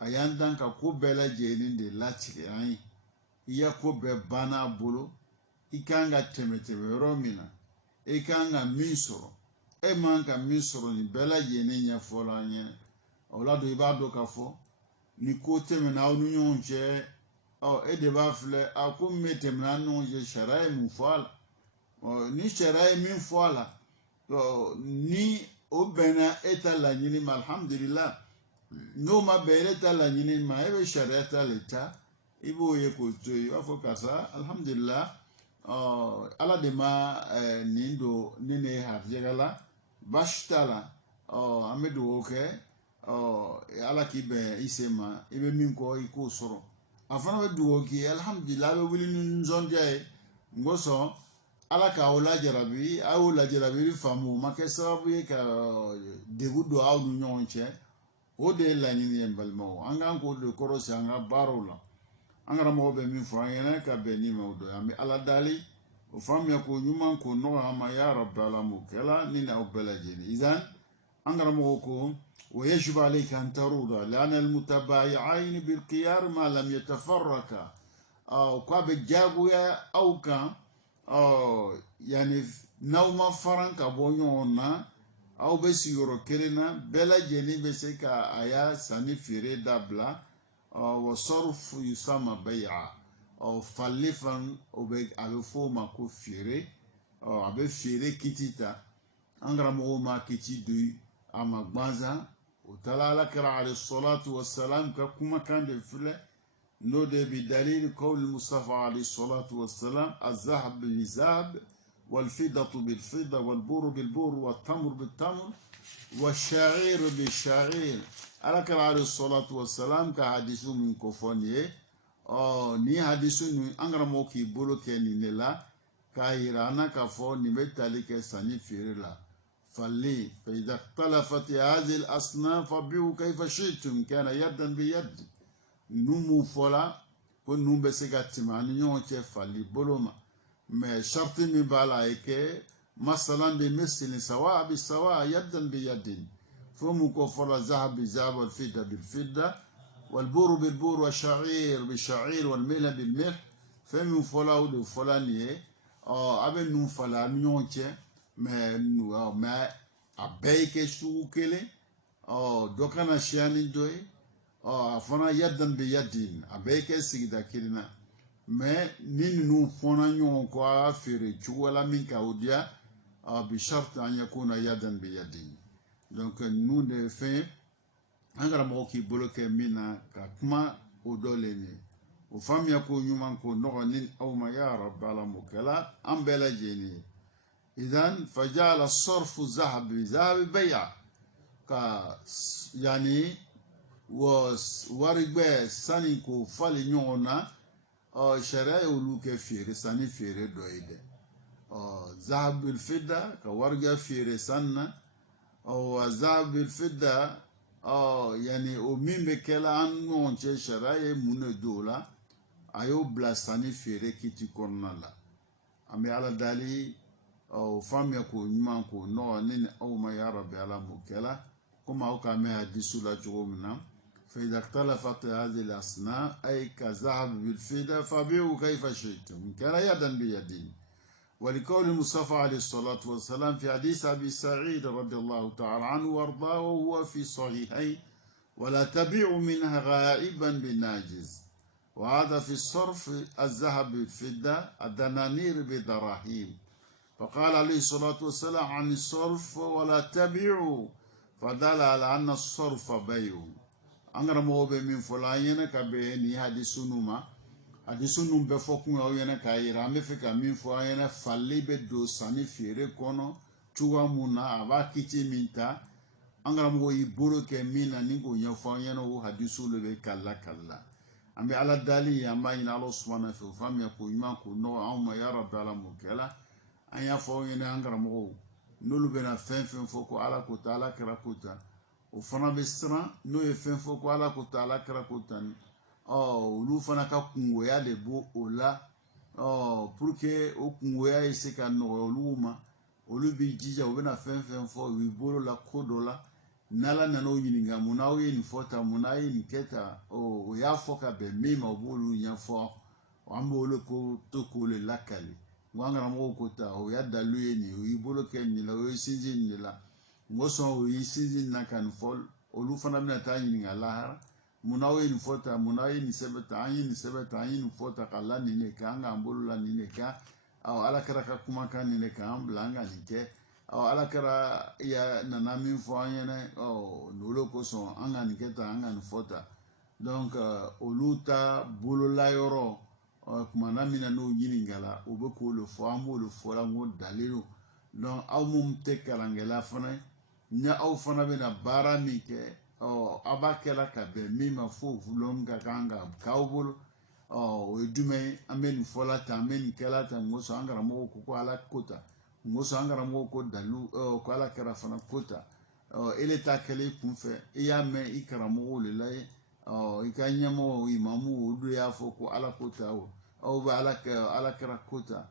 ayan dan ka ko bela jenin de lati ai iya ko be bana bolo ikanga temetebe romina ikanga misoro e manka misoro ni bela jenin ya fola nye olado ibado ka fo ni ko temena onu yonje e de ba fle a ko metemna no je sharai mu fola ni sharai min fola ni obena eta la nyini alhamdulillah no ma bere ta la nyini ma ebe shareta leta ibo ye ko to yo fo kasa alhamdulillah ala de ma nindo nene harjegala bashtala amedo oke ala ki be isema ibe min ko iko soro afana be duwo ki alhamdulillah be wili nzonje ngoso ala ka wala jarabi awla jarabi famu makesa bu ye ka degudo awdu nyonche o de la nyini embalmo anga ko de korosi anga barola anga mo be min fo anga ka be ni mawdo ambi ala dali o fam ya ko nyuma ko no ama ya rabbal mukala ni na obalajini idan anga mo ko ويجب عليك أن تروض لأن المتبايعين بالقيار ما لم يتفرقا أو كاب جاغويا أو كان يعني نوما فران كابونيونا أو بس يوروكيرنا بلا جني بسيكا آيا ساني فيري دابلا وصرف يسمى بيعا أو فالفان أو بيك ألفو ماكو فيري أو أبي فيري كتيتا أنغرام ما كتي دوي أما غبانزا وتلا لكرا عليه الصلاة والسلام كما كان دفله نودي بدليل قول المصطفى عليه الصلاة والسلام الذهب بالذهب والفضة بالفضة والبور بالبور والتمر بالتمر والشعير بالشعير ألكرا عليه الصلاة والسلام كحديث من كفونيه ni hadisu ni angramoki boloke ni nela kairana kafo ni metalike sani firila فلي فإذا اختلفت هذه الأصناف فبيعوا كيف شئتم كان يدا بيد نمو فلا كن نم بسيغاتي ما نيونتي فلي بولوما ما شرط من بالايك مثلا بمثل سواء بالسواء يدا بيد فمو فلا ذهب بالذهب والفضة بالفضة والبور بالبور والشعير بالشعير والملح بالملح فمو فلا ودو فلانيه أبن نم فلا نيونتي mais abeke su kele dokana shiani doy afana yadan be yadin abeke sigida kirina mais nin nu fona nyon ko afere chuwala min ka odia bi shart an yakuna yadan be yadin donc nous de fin angara mo ki bloquer mina ka kuma odole ni o fam yako nyuma ko no nin awma ya rabbala mukala ambela jeni إذن فجعل الصرف ذهب بذهب بيع يعني ورغبه ساني كو فالي نيونا شراي ولوك فيري ساني فيري دويده ذهب بالفضة كورغا فيري سنة او ذهب بالفضة يعني او مين بكلا انون شراي من دولا ايو بلا ساني فيري كيتي كورنالا امي على دالي او فام يكو نيمانكو نو نين او ما يا رب على مكلا كما او كما حديث لا جومنا فاذا اختلفت هذه الاصناف اي كذهب بالفضه فبيعوا كيف شئتم كان يدا بيد ولقول المصطفى عليه الصلاه والسلام في حديث ابي سعيد رضي الله تعالى عنه وارضاه وهو في صحيحين ولا تبيعوا منها غائبا بالناجز وهذا في الصرف الذهب بالفضه الدنانير بدراهم فقال عليه الصلاة والسلام عن الصرف ولا تبيعوا فدل على أن الصرف بيع أنغرا موبي من فلاينا كبيني حديثنما بفوكم أو ينا كايرا مفكا من فلاينا فالي بدو ساني فيري كونو تشوا مونا أبا كيتي مينتا أنغرا موبي بورو كمينا نيكو يفاينا وحديثو لبي كلا كلا أمي على دالي أما إن الله سبحانه فهم يكو يمانكو نو أوما يا رب على مكلا anya fo yene angara mo nolu bena fen foko ala ko taala kra kota o fana be sra no e fen foko ala ko taala kra kota lu fana ka kungo ya de bo ola pour que o kungoya ye se ka nɔgɔya olu ma olu b'i jija u bɛna fɛn fɛn fɔ u b'i bolo la ko dɔ la n'ala nana o ɲininka mun n'aw ye nin fɔ tan mun n'a ye nin kɛ tan o y'a fɔ ka bɛn min ma u b'olu ɲɛfɔ an b'olu ko to k'o le lakali n ko an karamɔgɔw ko ta o y'a dalu ye nin o y'i bolo kɛ nin la o ye sinsin nin de la n ko sɔn o y'i sinsin na ka nin fɔ olu fana bɛna taa ɲininka lahara mun n'aw ye nin fɔ tan mun n'a ye nin sɛbɛn tan an ye nin sɛbɛn tan an ye nin fɔ tan ka la nin de kɛ an k'an bolo la nin de kɛ ala kɛra ka kumakan nin de k'an bila an ka nin kɛ ala kɛra ya nana min fɔ an ɲɛna n'olu kosɔn an ka nin kɛ tan an ka nin fɔ tan donc olu ta bolola yɔrɔ kumana min na n'o ɲininkala u bɛ k'o le fɔ an b'o le fɔ la n ko dalilu donc aw mun tɛ kalankɛla fana ni aw fana bɛna baara min kɛ aw b'a kɛla ka bɛn min ma fo fulon ka kan ka k'aw bolo o ye jumɛn ye an bɛ nin fɔla tan an bɛ nin kɛla tan n ko sɔn an karamɔgɔw ko ala ko tan n ko sɔn an karamɔgɔw ko dalilu ko ala kɛra fana ko tan ele ta kɛla i kunfɛ i y'a mɛn i karamɔgɔw le la ye i ka ɲɛmɔgɔw imamu olu y'a fɔ ko ala ko tan o aw bɛ ala kɛra ko tan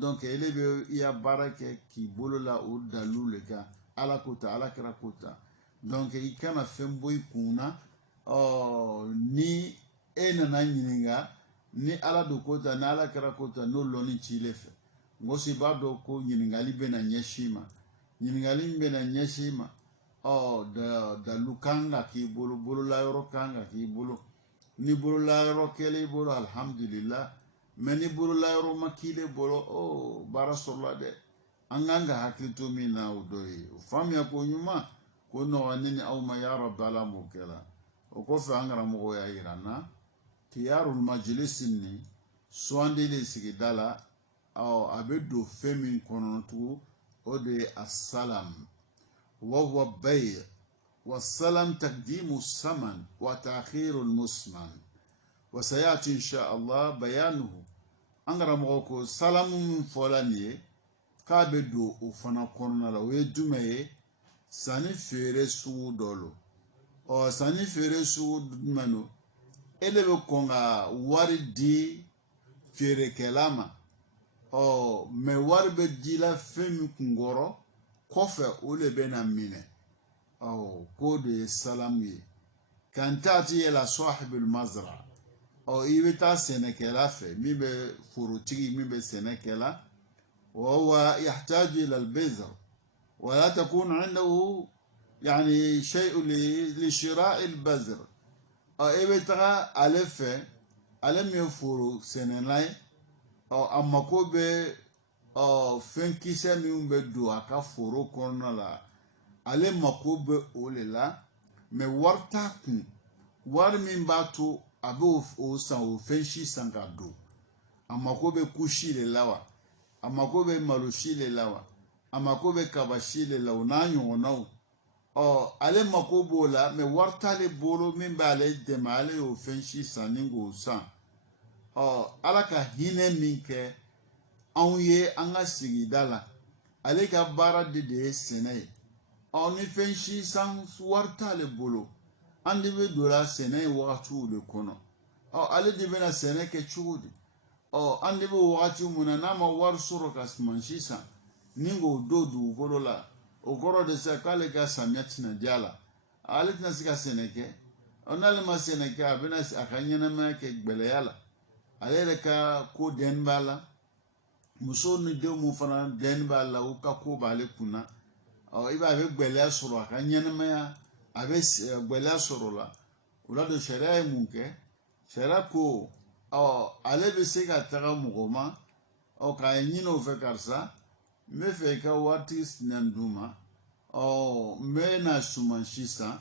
donc ele bɛ i ya baara kɛ k'i bolo la o dalilu le kan ala ko tan ala kɛra ko tan donc i kana fɛn bɔ i kun na ni e nana ɲininka ni ala do ko tan ni ala kɛra ko tan n'o lɔnni cile fɛ n ko si b'a dɔn ko ɲininkali bɛna ɲɛsin ma ɲininkali min bɛna ɲɛsin ma dalu kan ka k'i bolo bolola yɔrɔ kan ka k'i bolo ni bolola yɔrɔ kɛlen i bolo alhamdulillah mais ni bolola yɔrɔ ma k'ile bolo baara sɔrɔla dɛ an kan ka hakili to min na o dɔ ye o faamuya ko ɲuman ko nɔgɔya ne ni aw ma ya rabbi ala m'o kɛla o kɔfɛ an karamɔgɔ y'a yira n na kiyarul majlisi nin sugandili sigida la a bɛ don fɛn min kɔnɔ tugun o de ye asalam wa huwa bay' wa salam taqdimu saman wa ta'khirul musman wa sayati insha Allah bayanuhu an karamɔgɔ ko salamu min fɔla nin ye k'a bɛ don o fana kɔnɔna la o ye jumɛn ye sanni feere sugu dɔ lo sanni feere sugu jumɛn lo e de bɛ kɔn ka wari di feerekɛla ma mais wari bɛ di la fɛn min kun kɔrɔ kɔfɛ o de bɛ na minɛ k'o de ye salamu ye kan taati yɛlɛ sahibul mazra i bɛ taa sɛnɛkɛla fɛ min bɛ forotigi min bɛ sɛnɛkɛla وهو يحتاج إلى البذر ولا تكون عنده يعني شيء لشراء البذر إبتغى ألف ألم يفور سنلاي أما كوبي فنكيسة من بدو أكا فورو كورنا لا ألم كوبي أولي me warta kun war min b'a to a bɛ o san o fɛn si san ka don a mako bɛ kusi de la wa a mako bɛ malo si de la wa a mako bɛ kaba si de la o n'a ɲɔgɔnnaw ale mako b'o la mɛ wari t'ale bolo min b'ale dɛmɛ ale y'o fɛn si san ni k'o san ala ka hinɛ min kɛ anw ye an ka sigida la ale ka baara de ye sɛnɛ ye ni fɛn si san wari t'ale bolo an de bɛ don la sɛnɛ ye wagatiw de kɔnɔ ale de bɛna sɛnɛ kɛ cogo di an de bɛ wagati mun na n'a ma wari sɔrɔ ka suman si san ni k'o don dugukolo la o kɔrɔ de sa k'ale ka samiya tɛna diya la ale tɛna se ka sɛnɛ kɛ n'ale ma sɛnɛ kɛ a bɛna a ka ɲɛnamaya kɛ gbɛlɛya la ale yɛrɛ ka ko dɛnni b'a la muso ni denw mun fana dɛnni b'a la u ka ko b'ale kunna i b'a a bɛ gbɛlɛya sɔrɔ a ka ɲɛnamaya a bɛ gbɛlɛya sɔrɔ o la o la don sariya ye mun kɛ sariya ko ale bɛ se ka taga mɔgɔ ma k'a ɲini o fɛ karisa n bɛ fɛ i ka waati sinɛ d'u ma n bɛ na suman si san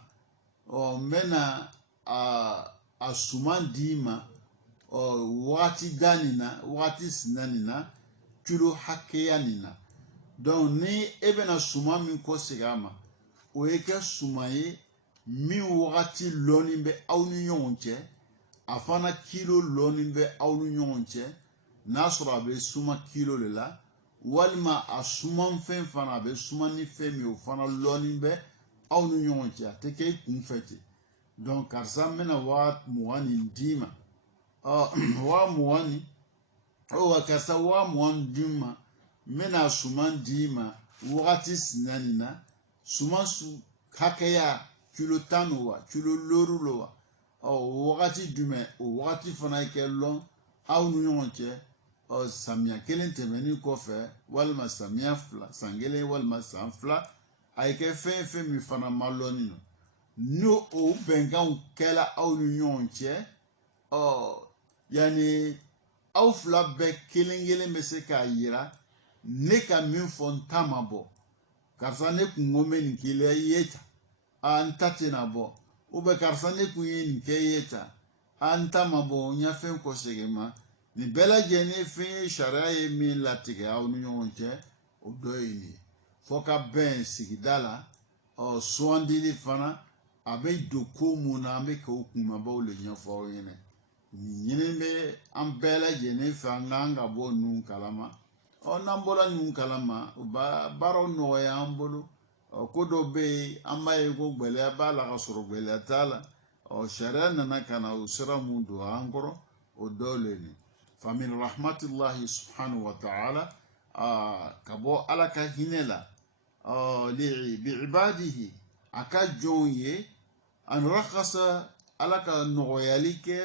n bɛ na a suman d'i ma wagati da nin na wagati sinɛ nin na kilo hakɛya nin na donc ni e bɛna suman min kɔ segin a ma o ye kɛ suman ye min wagati lɔnni bɛ aw ni ɲɔgɔn cɛ a fana kilo lɔnni bɛ aw ni ɲɔgɔn cɛ n'a sɔrɔ a bɛ suma kilo de la walima a suman fɛn fana a bɛ suman ni fɛn min o fana lɔnni bɛ aw ni ɲɔgɔn cɛ a tɛ kɛ i kun fɛ ten donc karisa n bɛna 20,000 nin d'i ma 20,000 nin o karisa wa mugan dima mena suman dima wagati sinanina suman su hakɛya kilo 10 wa kilo 6 lo wa wagati jumɛn o wagati fana kɛ lɔn aw ni ɲɔgɔn cɛ samiya kelen tɛmɛni kɔfɛ walima samiya fila san kelen walima san fila a ye kɛ fɛn fɛn min fana ma lɔnni no n'o o bɛnkanw kɛla aw ni ɲɔgɔn cɛ yani aw fila bɛɛ kelen kelen bɛ se k'a yira ne ka min fɔ n ta ma bɔ karisa ne kun ko n bɛ nin k'i la i ye ta n ta tɛna bɔ karisa ne kun ye nin kɛ i ye ta n ta ma bɔ n ya fɛn kɔ segin ma nin bɛɛ lajɛlen fɛn ye sariya ye min latigɛ aw ni ɲɔgɔn cɛ o dɔ ye nin ye fɔ ka bɛn sigida la sugandili fana a bɛ don ko mun na an bɛ k'o kumabaw le ɲɛfɔ aw ɲɛna nin ɲini bɛ an bɛɛ lajɛlen fɛ an kan ka bɔ ninnu kalama n'an bɔra ninnu kalama o b'a baaraw nɔgɔya an bolo ko dɔ bɛ yen an b'a ye ko gɛlɛya b'a la ka sɔrɔ gɛlɛya t'a la sariya nana ka na o sira mun don an kɔrɔ o dɔ le ni famin rahmatullahi subhanahu wa ta'ala ka bɔ ala ka hinɛ la bi'ibadihi a ka jɔnw ye an rakasa ala ka nɔgɔyali kɛ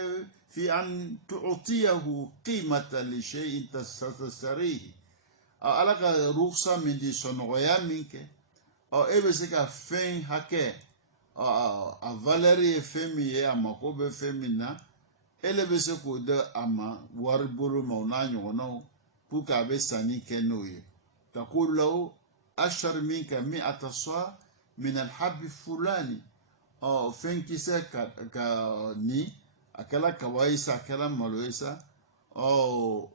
fi an tu'tiyahu qimatan li shay'in tasarihi ala ka ruksa min di sɔnɔgɔya min kɛ e bɛ se ka fɛn hakɛ a valeur ye fɛn min ye a mako bɛ fɛn min na ele bɛ se k'o di a ma wari bolo ma o n'a ɲɔgɔnnaw pour que a bɛ sanni kɛ n'o ye taqulu lahu ashar minka mi'ata sa' min alhabbi fulani fɛn kisɛ ka ni a kɛra kaba ye sa a kɛra malo ye sa o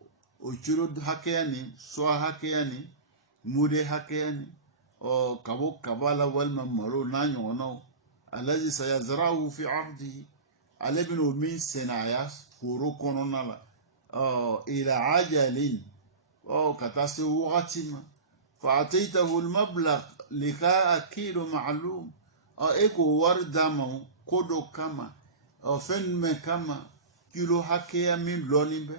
kilo hakɛya ni suwa hakɛya ni mude hakɛya ni ka bɔ kaba la walima malo n'a ɲɔgɔnnaw alazi sayazarahu fi ardihi ale bɛna o min sɛnɛ a ya foro kɔnɔna la ila ajalin ka taa se wagati ma fa ataytahu almablagh lika kilo ma'lum e k'o wari d'a ma ko dɔ kama fɛn jumɛn kama kilo hakɛya min lɔnni bɛ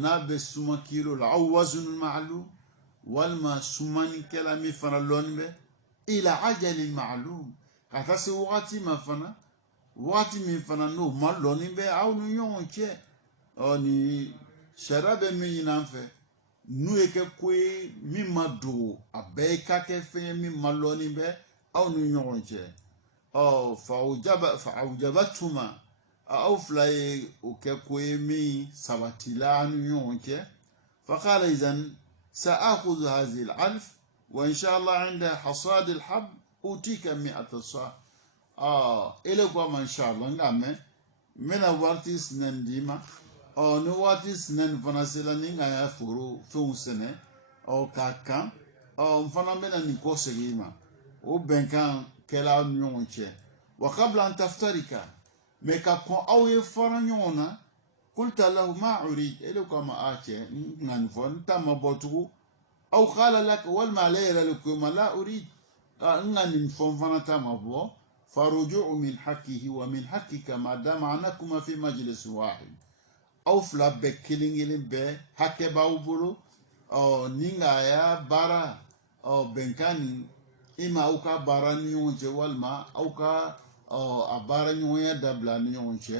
n'a bɛ suma kilo la aw wazun ma'lum walima sumanikɛla min fana lɔnni bɛ ila ajalin ma'lum ka taa se wagati ma fana wagati min fana n'o ma lɔnni bɛ aw ni ɲɔgɔn cɛ ni sariya bɛ min ɲini an fɛ n'o ye kɛ ko ye min ma dogo a bɛɛ ka kɛ fɛn ye min ma lɔnni bɛ aw ni ɲɔgɔn cɛ fa awjabatuma aw fila ye o kɛ ko ye min sabatila aw ni ɲɔgɔn cɛ fa qala izan sa'akhudhu hadhihi al-alf wa insha Allah 'inda hasad al-hab utika 100 sa' ele ko ma insha Allah ngame mena warti sinan dima ni waati sinan fana sela ni nga ya foro fɛnw sɛnɛ ka kan fana bɛna nin kɔ segin ma o bɛnkan kɛla aw ni ɲɔgɔn cɛ wa qabla an taftarika mɛ ka kɔn aw ye fara ɲɔgɔn na qulta lahu ma urid ele ko ma a cɛ n ka nin fɔ n ta ma bɔ tugun aw qala laka walima ale yɛrɛ le ko ma la urid n ka nin fɔ n fana ta ma bɔ faruju'u min haqqihi wa min haqqika ma dama anakuma fi majlis wahid aw fila bɛɛ kelen kelen bɛɛ hakɛ b'aw bolo ni nka ya baara bɛnkan nin ima aw ka baara ni ɲɔgɔn cɛ walima aw ka a baara ɲɔgɔnya dabila ni ɲɔgɔn cɛ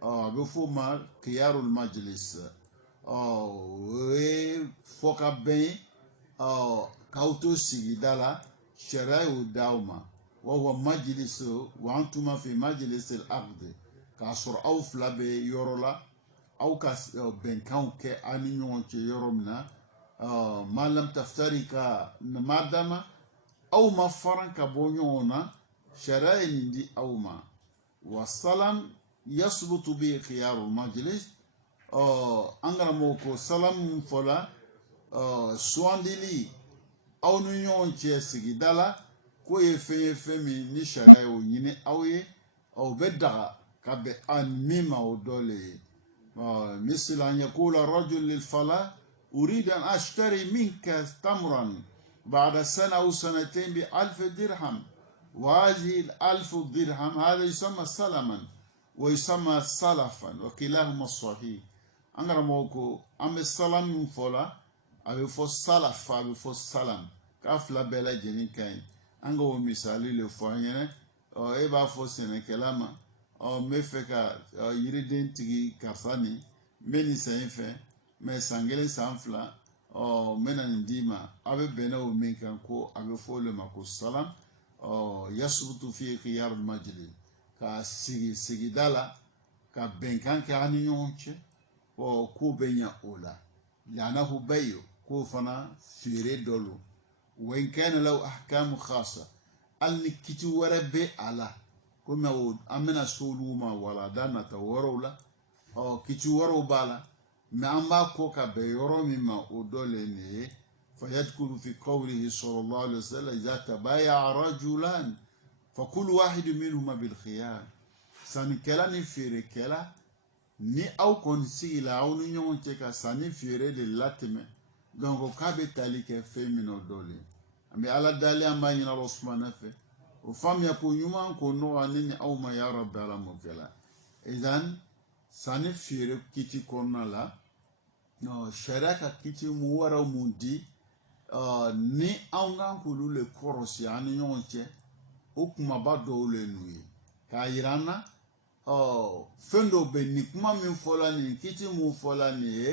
a bɛ f'o ma khiyarul majlis o ye fɔ ka bɛn k'aw to sigida la sariya y'o d'aw ma wa huwa majlis wa antuma fi majlis al-aqd k'a sɔrɔ aw fila bɛ yɔrɔ la aw ka bɛnkanw kɛ aw ni ɲɔgɔn cɛ yɔrɔ min na ma lam taftarika ma dama aw ma faran ka bɔ ɲɔgɔn na sariya ye nin di aw ma wa salam yasbutu bi khiyarul majlis an karamɔgɔ ko salam min fɔla sugandili aw ni ɲɔgɔn cɛ sigida la k'o ye fɛn min ni sariya y'o ɲini aw ye aw bɛ daga ka bɛn a min ma o dɔ le ye مثل أن يقول الرجل للفلاح أريد أن أشتري منك تمرا بعد سنة أو سنتين ب1000 درهم وهذه 1000 درهم هذا يسمى سلما ويسمى سلفا وكلاهما صحيح angara moko ambe salam min fola abe fo salaf abe fo salam ka fila bela jeni kai anga wo misali le fo nyene o e ba fo senekelama o me fe ka yiriden tigi karsani meni sen fe me sangele sanfla o mena ndima abe bena o min kan ko abe fo le mako salam o yasbutu fi khiyar al majlis ka sigi dala ka benkan ka ani yonche o ko benya ola lanahu bayo ko fana fire dolo وإن كان له أحكام خاصة النكتي وربي على كما أمنا سولوما ولا دانا تورولا أو كتي ورو بالا ما أما كوكا بيورو مما أدولني فيدخل في قوله صلى الله عليه وسلم إذا تبايع رجلان فكل واحد منهما بالخيار سنكلاني في ركلا ni au konsi la au ni nyon teka sani fiere de latime donc o kabe tali ke femino dole ambi ala dali amba nyina rosmana fe o fam ya ko nyuma ko no anini au ma ya rabbi ala mokela idan sani fiere kiti konna la no sharaka kiti mu wara mundi ni au ngan kulu le korosi ani nyon che o kuma ba dole nui ka irana fendo be ni kuma min fola ni kiti mu fola ni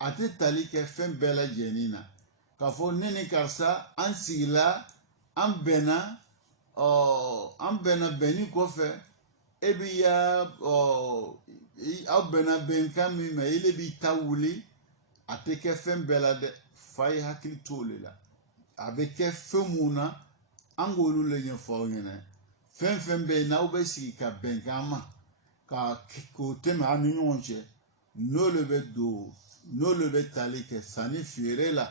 ate tali ke fen bela jenina ka fo nini karsa an sigila an bena beni ko fe ebi ya aw bena benka mi ma ile bi tawuli ate ke fen bela de fay hakil tole la abe ke femuna angolu le nya fo ngene fen be na ube sigi ka benka ma ka ko teme ani nyonche no le be tali ke sani fiere la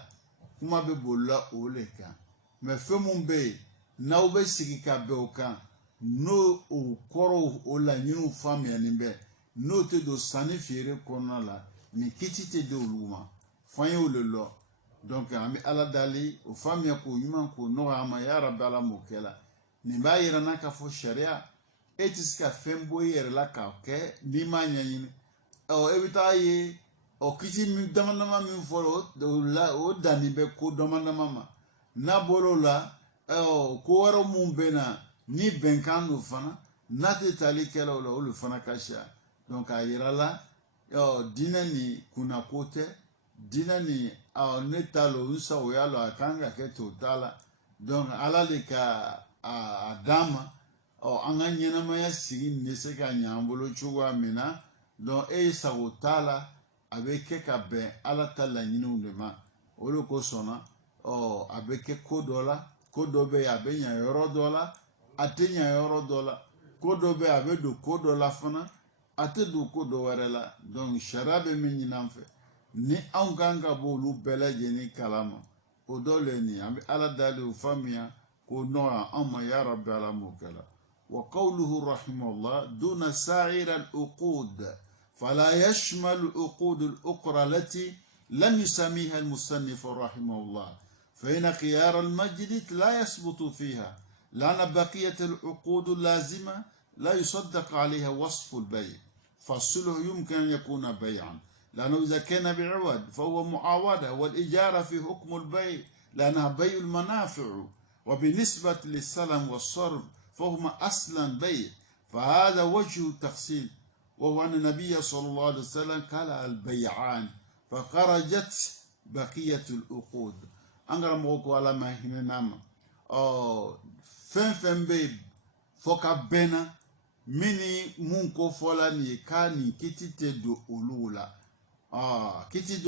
kuma be bolla ole kan me femun be na ube sigi ka be o kan no o koro o la nyinu famia ni be no te do sani fiere kona la ni kiti te de oluma fanyo le lo donc ami ala dali o famia ko nyuma ko no ama ya rabala mokela ni ba yira na ka fo sharia etis ka fembo yere la ka ke ni ma nyanyin o ebita ye o kiti mi damandama mi folo o dani be ko damandama ma na bolo la ko waro mun bena ni benkan no fana na te tali kela o le fana kasha donc a yira la dina ni kuna kote dina ni ne talo usa o yalo akanga ke totala donc ala le ka adama anga nyena maya sigi nese ka nyambolo chugwa mina don sagotala abeke ka be ala tala nyinu ndema olo ko sona abeke kodobe abenya yoro dola atenya yoro dola kodobe abedo kodola fana atedo kodo warela donc sharabe minyina mfe ni anganga bolu bela jeni kalama odole ni ambi ala dali ufamia ko noa amma ya rabbi ala mukala وقوله رحمه الله دون سائر العقود فلا يشمل العقود الأخرى التي لم يسميها المصنف رحمه الله فإن خيار المجلس لا يثبت فيها لأن بقية العقود اللازمة لا يصدق عليها وصف البيع فالصلح يمكن أن يكون بيعا لأنه إذا كان بعوض فهو معاوضة والإجارة في حكم البيع لأنها بيع المنافع وبالنسبة للسلم والصرف فهما أصلا بيع فهذا وجه التقسيم وهو أن النبي صلى الله عليه وسلم قال البيعان فخرجت بقية العقود أنغرا موكو على ما هنا نام فن بيب فوكا بنا mini munko fola ni kani kitite do ulula kitite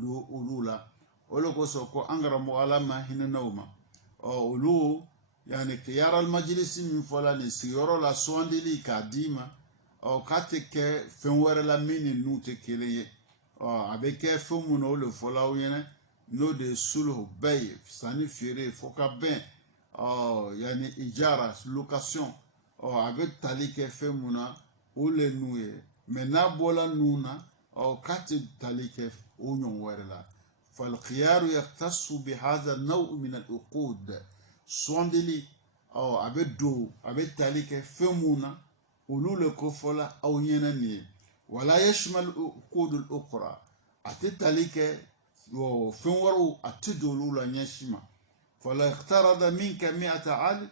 do ulula oloko soko angara mo ala ma hinanauma ulu yani khiyar al majlis min fola ni siyoro la sondili kadima kateke fenwere la mini nute keleye avec fumuno le fola uyene no de sulhu bay sani fire foka ben yani ijara location avec tali ke femuna ole nuye mena bola nuna kati tali ke onyon werla fal khiyar yaktasu bi hadha an-naw' min al-uqud sondili avec do avec tali ke femuna ulule ko fola aw nyena ni ولا يشمل عقود الأخرى أتتاليك وفنورو أتدولو لنشما فلا اقترض منك 100,000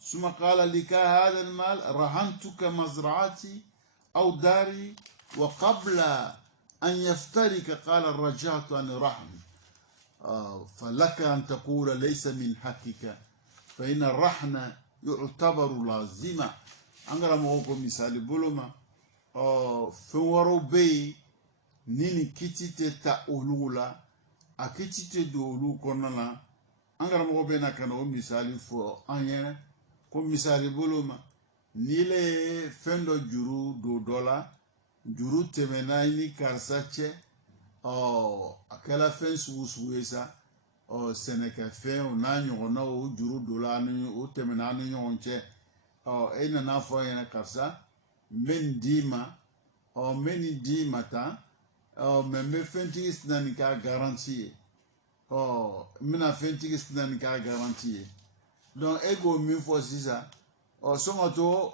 ثم قال لك هذا المال رهنتك مزرعتي أو داري وقبل أن يفترك قال رجعت عن رهن فلك أن تقول ليس من حقك فإن الرهن يعتبر لازما أنغرا موكو مثال بولما فنورو بي nini kitite ta olula a kitite do olu konala angara mo be na kana o misali fo anyene ko misali boloma nile fendo juru do dola juru temena ni karsache akala fen suwesa seneka fe o nanyo na o juru dola ni o temena ni yonche ena na fo yana karsa mendima menidima ta mais me fentigi sinani ka garantie mina fentigi sinani ka garantie donc ego min fo sisa songo to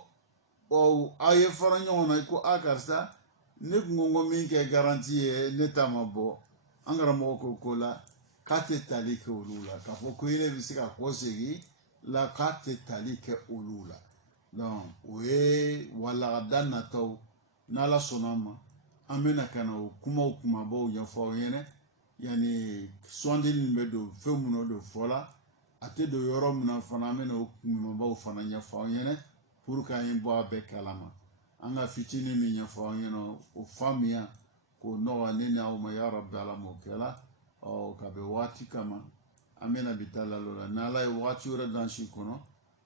aye fara ɲɔgɔn ko a karisa ne kungo min kɛ garantie ne ta ma bɔ an karamɔgɔ ko la k'a tɛ tali kɛ olu la k'a fɔ ko ne bɛ se ka kɔ segin la k'a tɛ tali kɛ olu la donc o ye walagada nataw n'ala sɔnna ma an bɛna ka na o kumabaw ɲɛfɔ aw ɲɛna yani sɔndili min bɛ don fɛn minnu don fɔ la a tɛ don yɔrɔ min na fana an bɛna o kumabaw fana ɲɛfɔ aw ɲɛna pour que an ye bɔ a bɛɛ kalama an ka fitinin min ɲɛfɔ aw ɲɛna o faamuya k'o nɔgɔya ne ni aw ma ya rabi ala m'o kɛla ka bɛn waati kama an bɛna bi taa lalo la n'ala ye waati wɛrɛ don an si kɔnɔ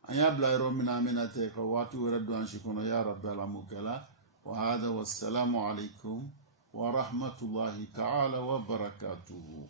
an y'a bila yɔrɔ min na an bɛna taa ka waati wɛrɛ don an si kɔnɔ ya rabi ala m'o kɛla وهذا والسلام عليكم ورحمة الله تعالى وبركاته.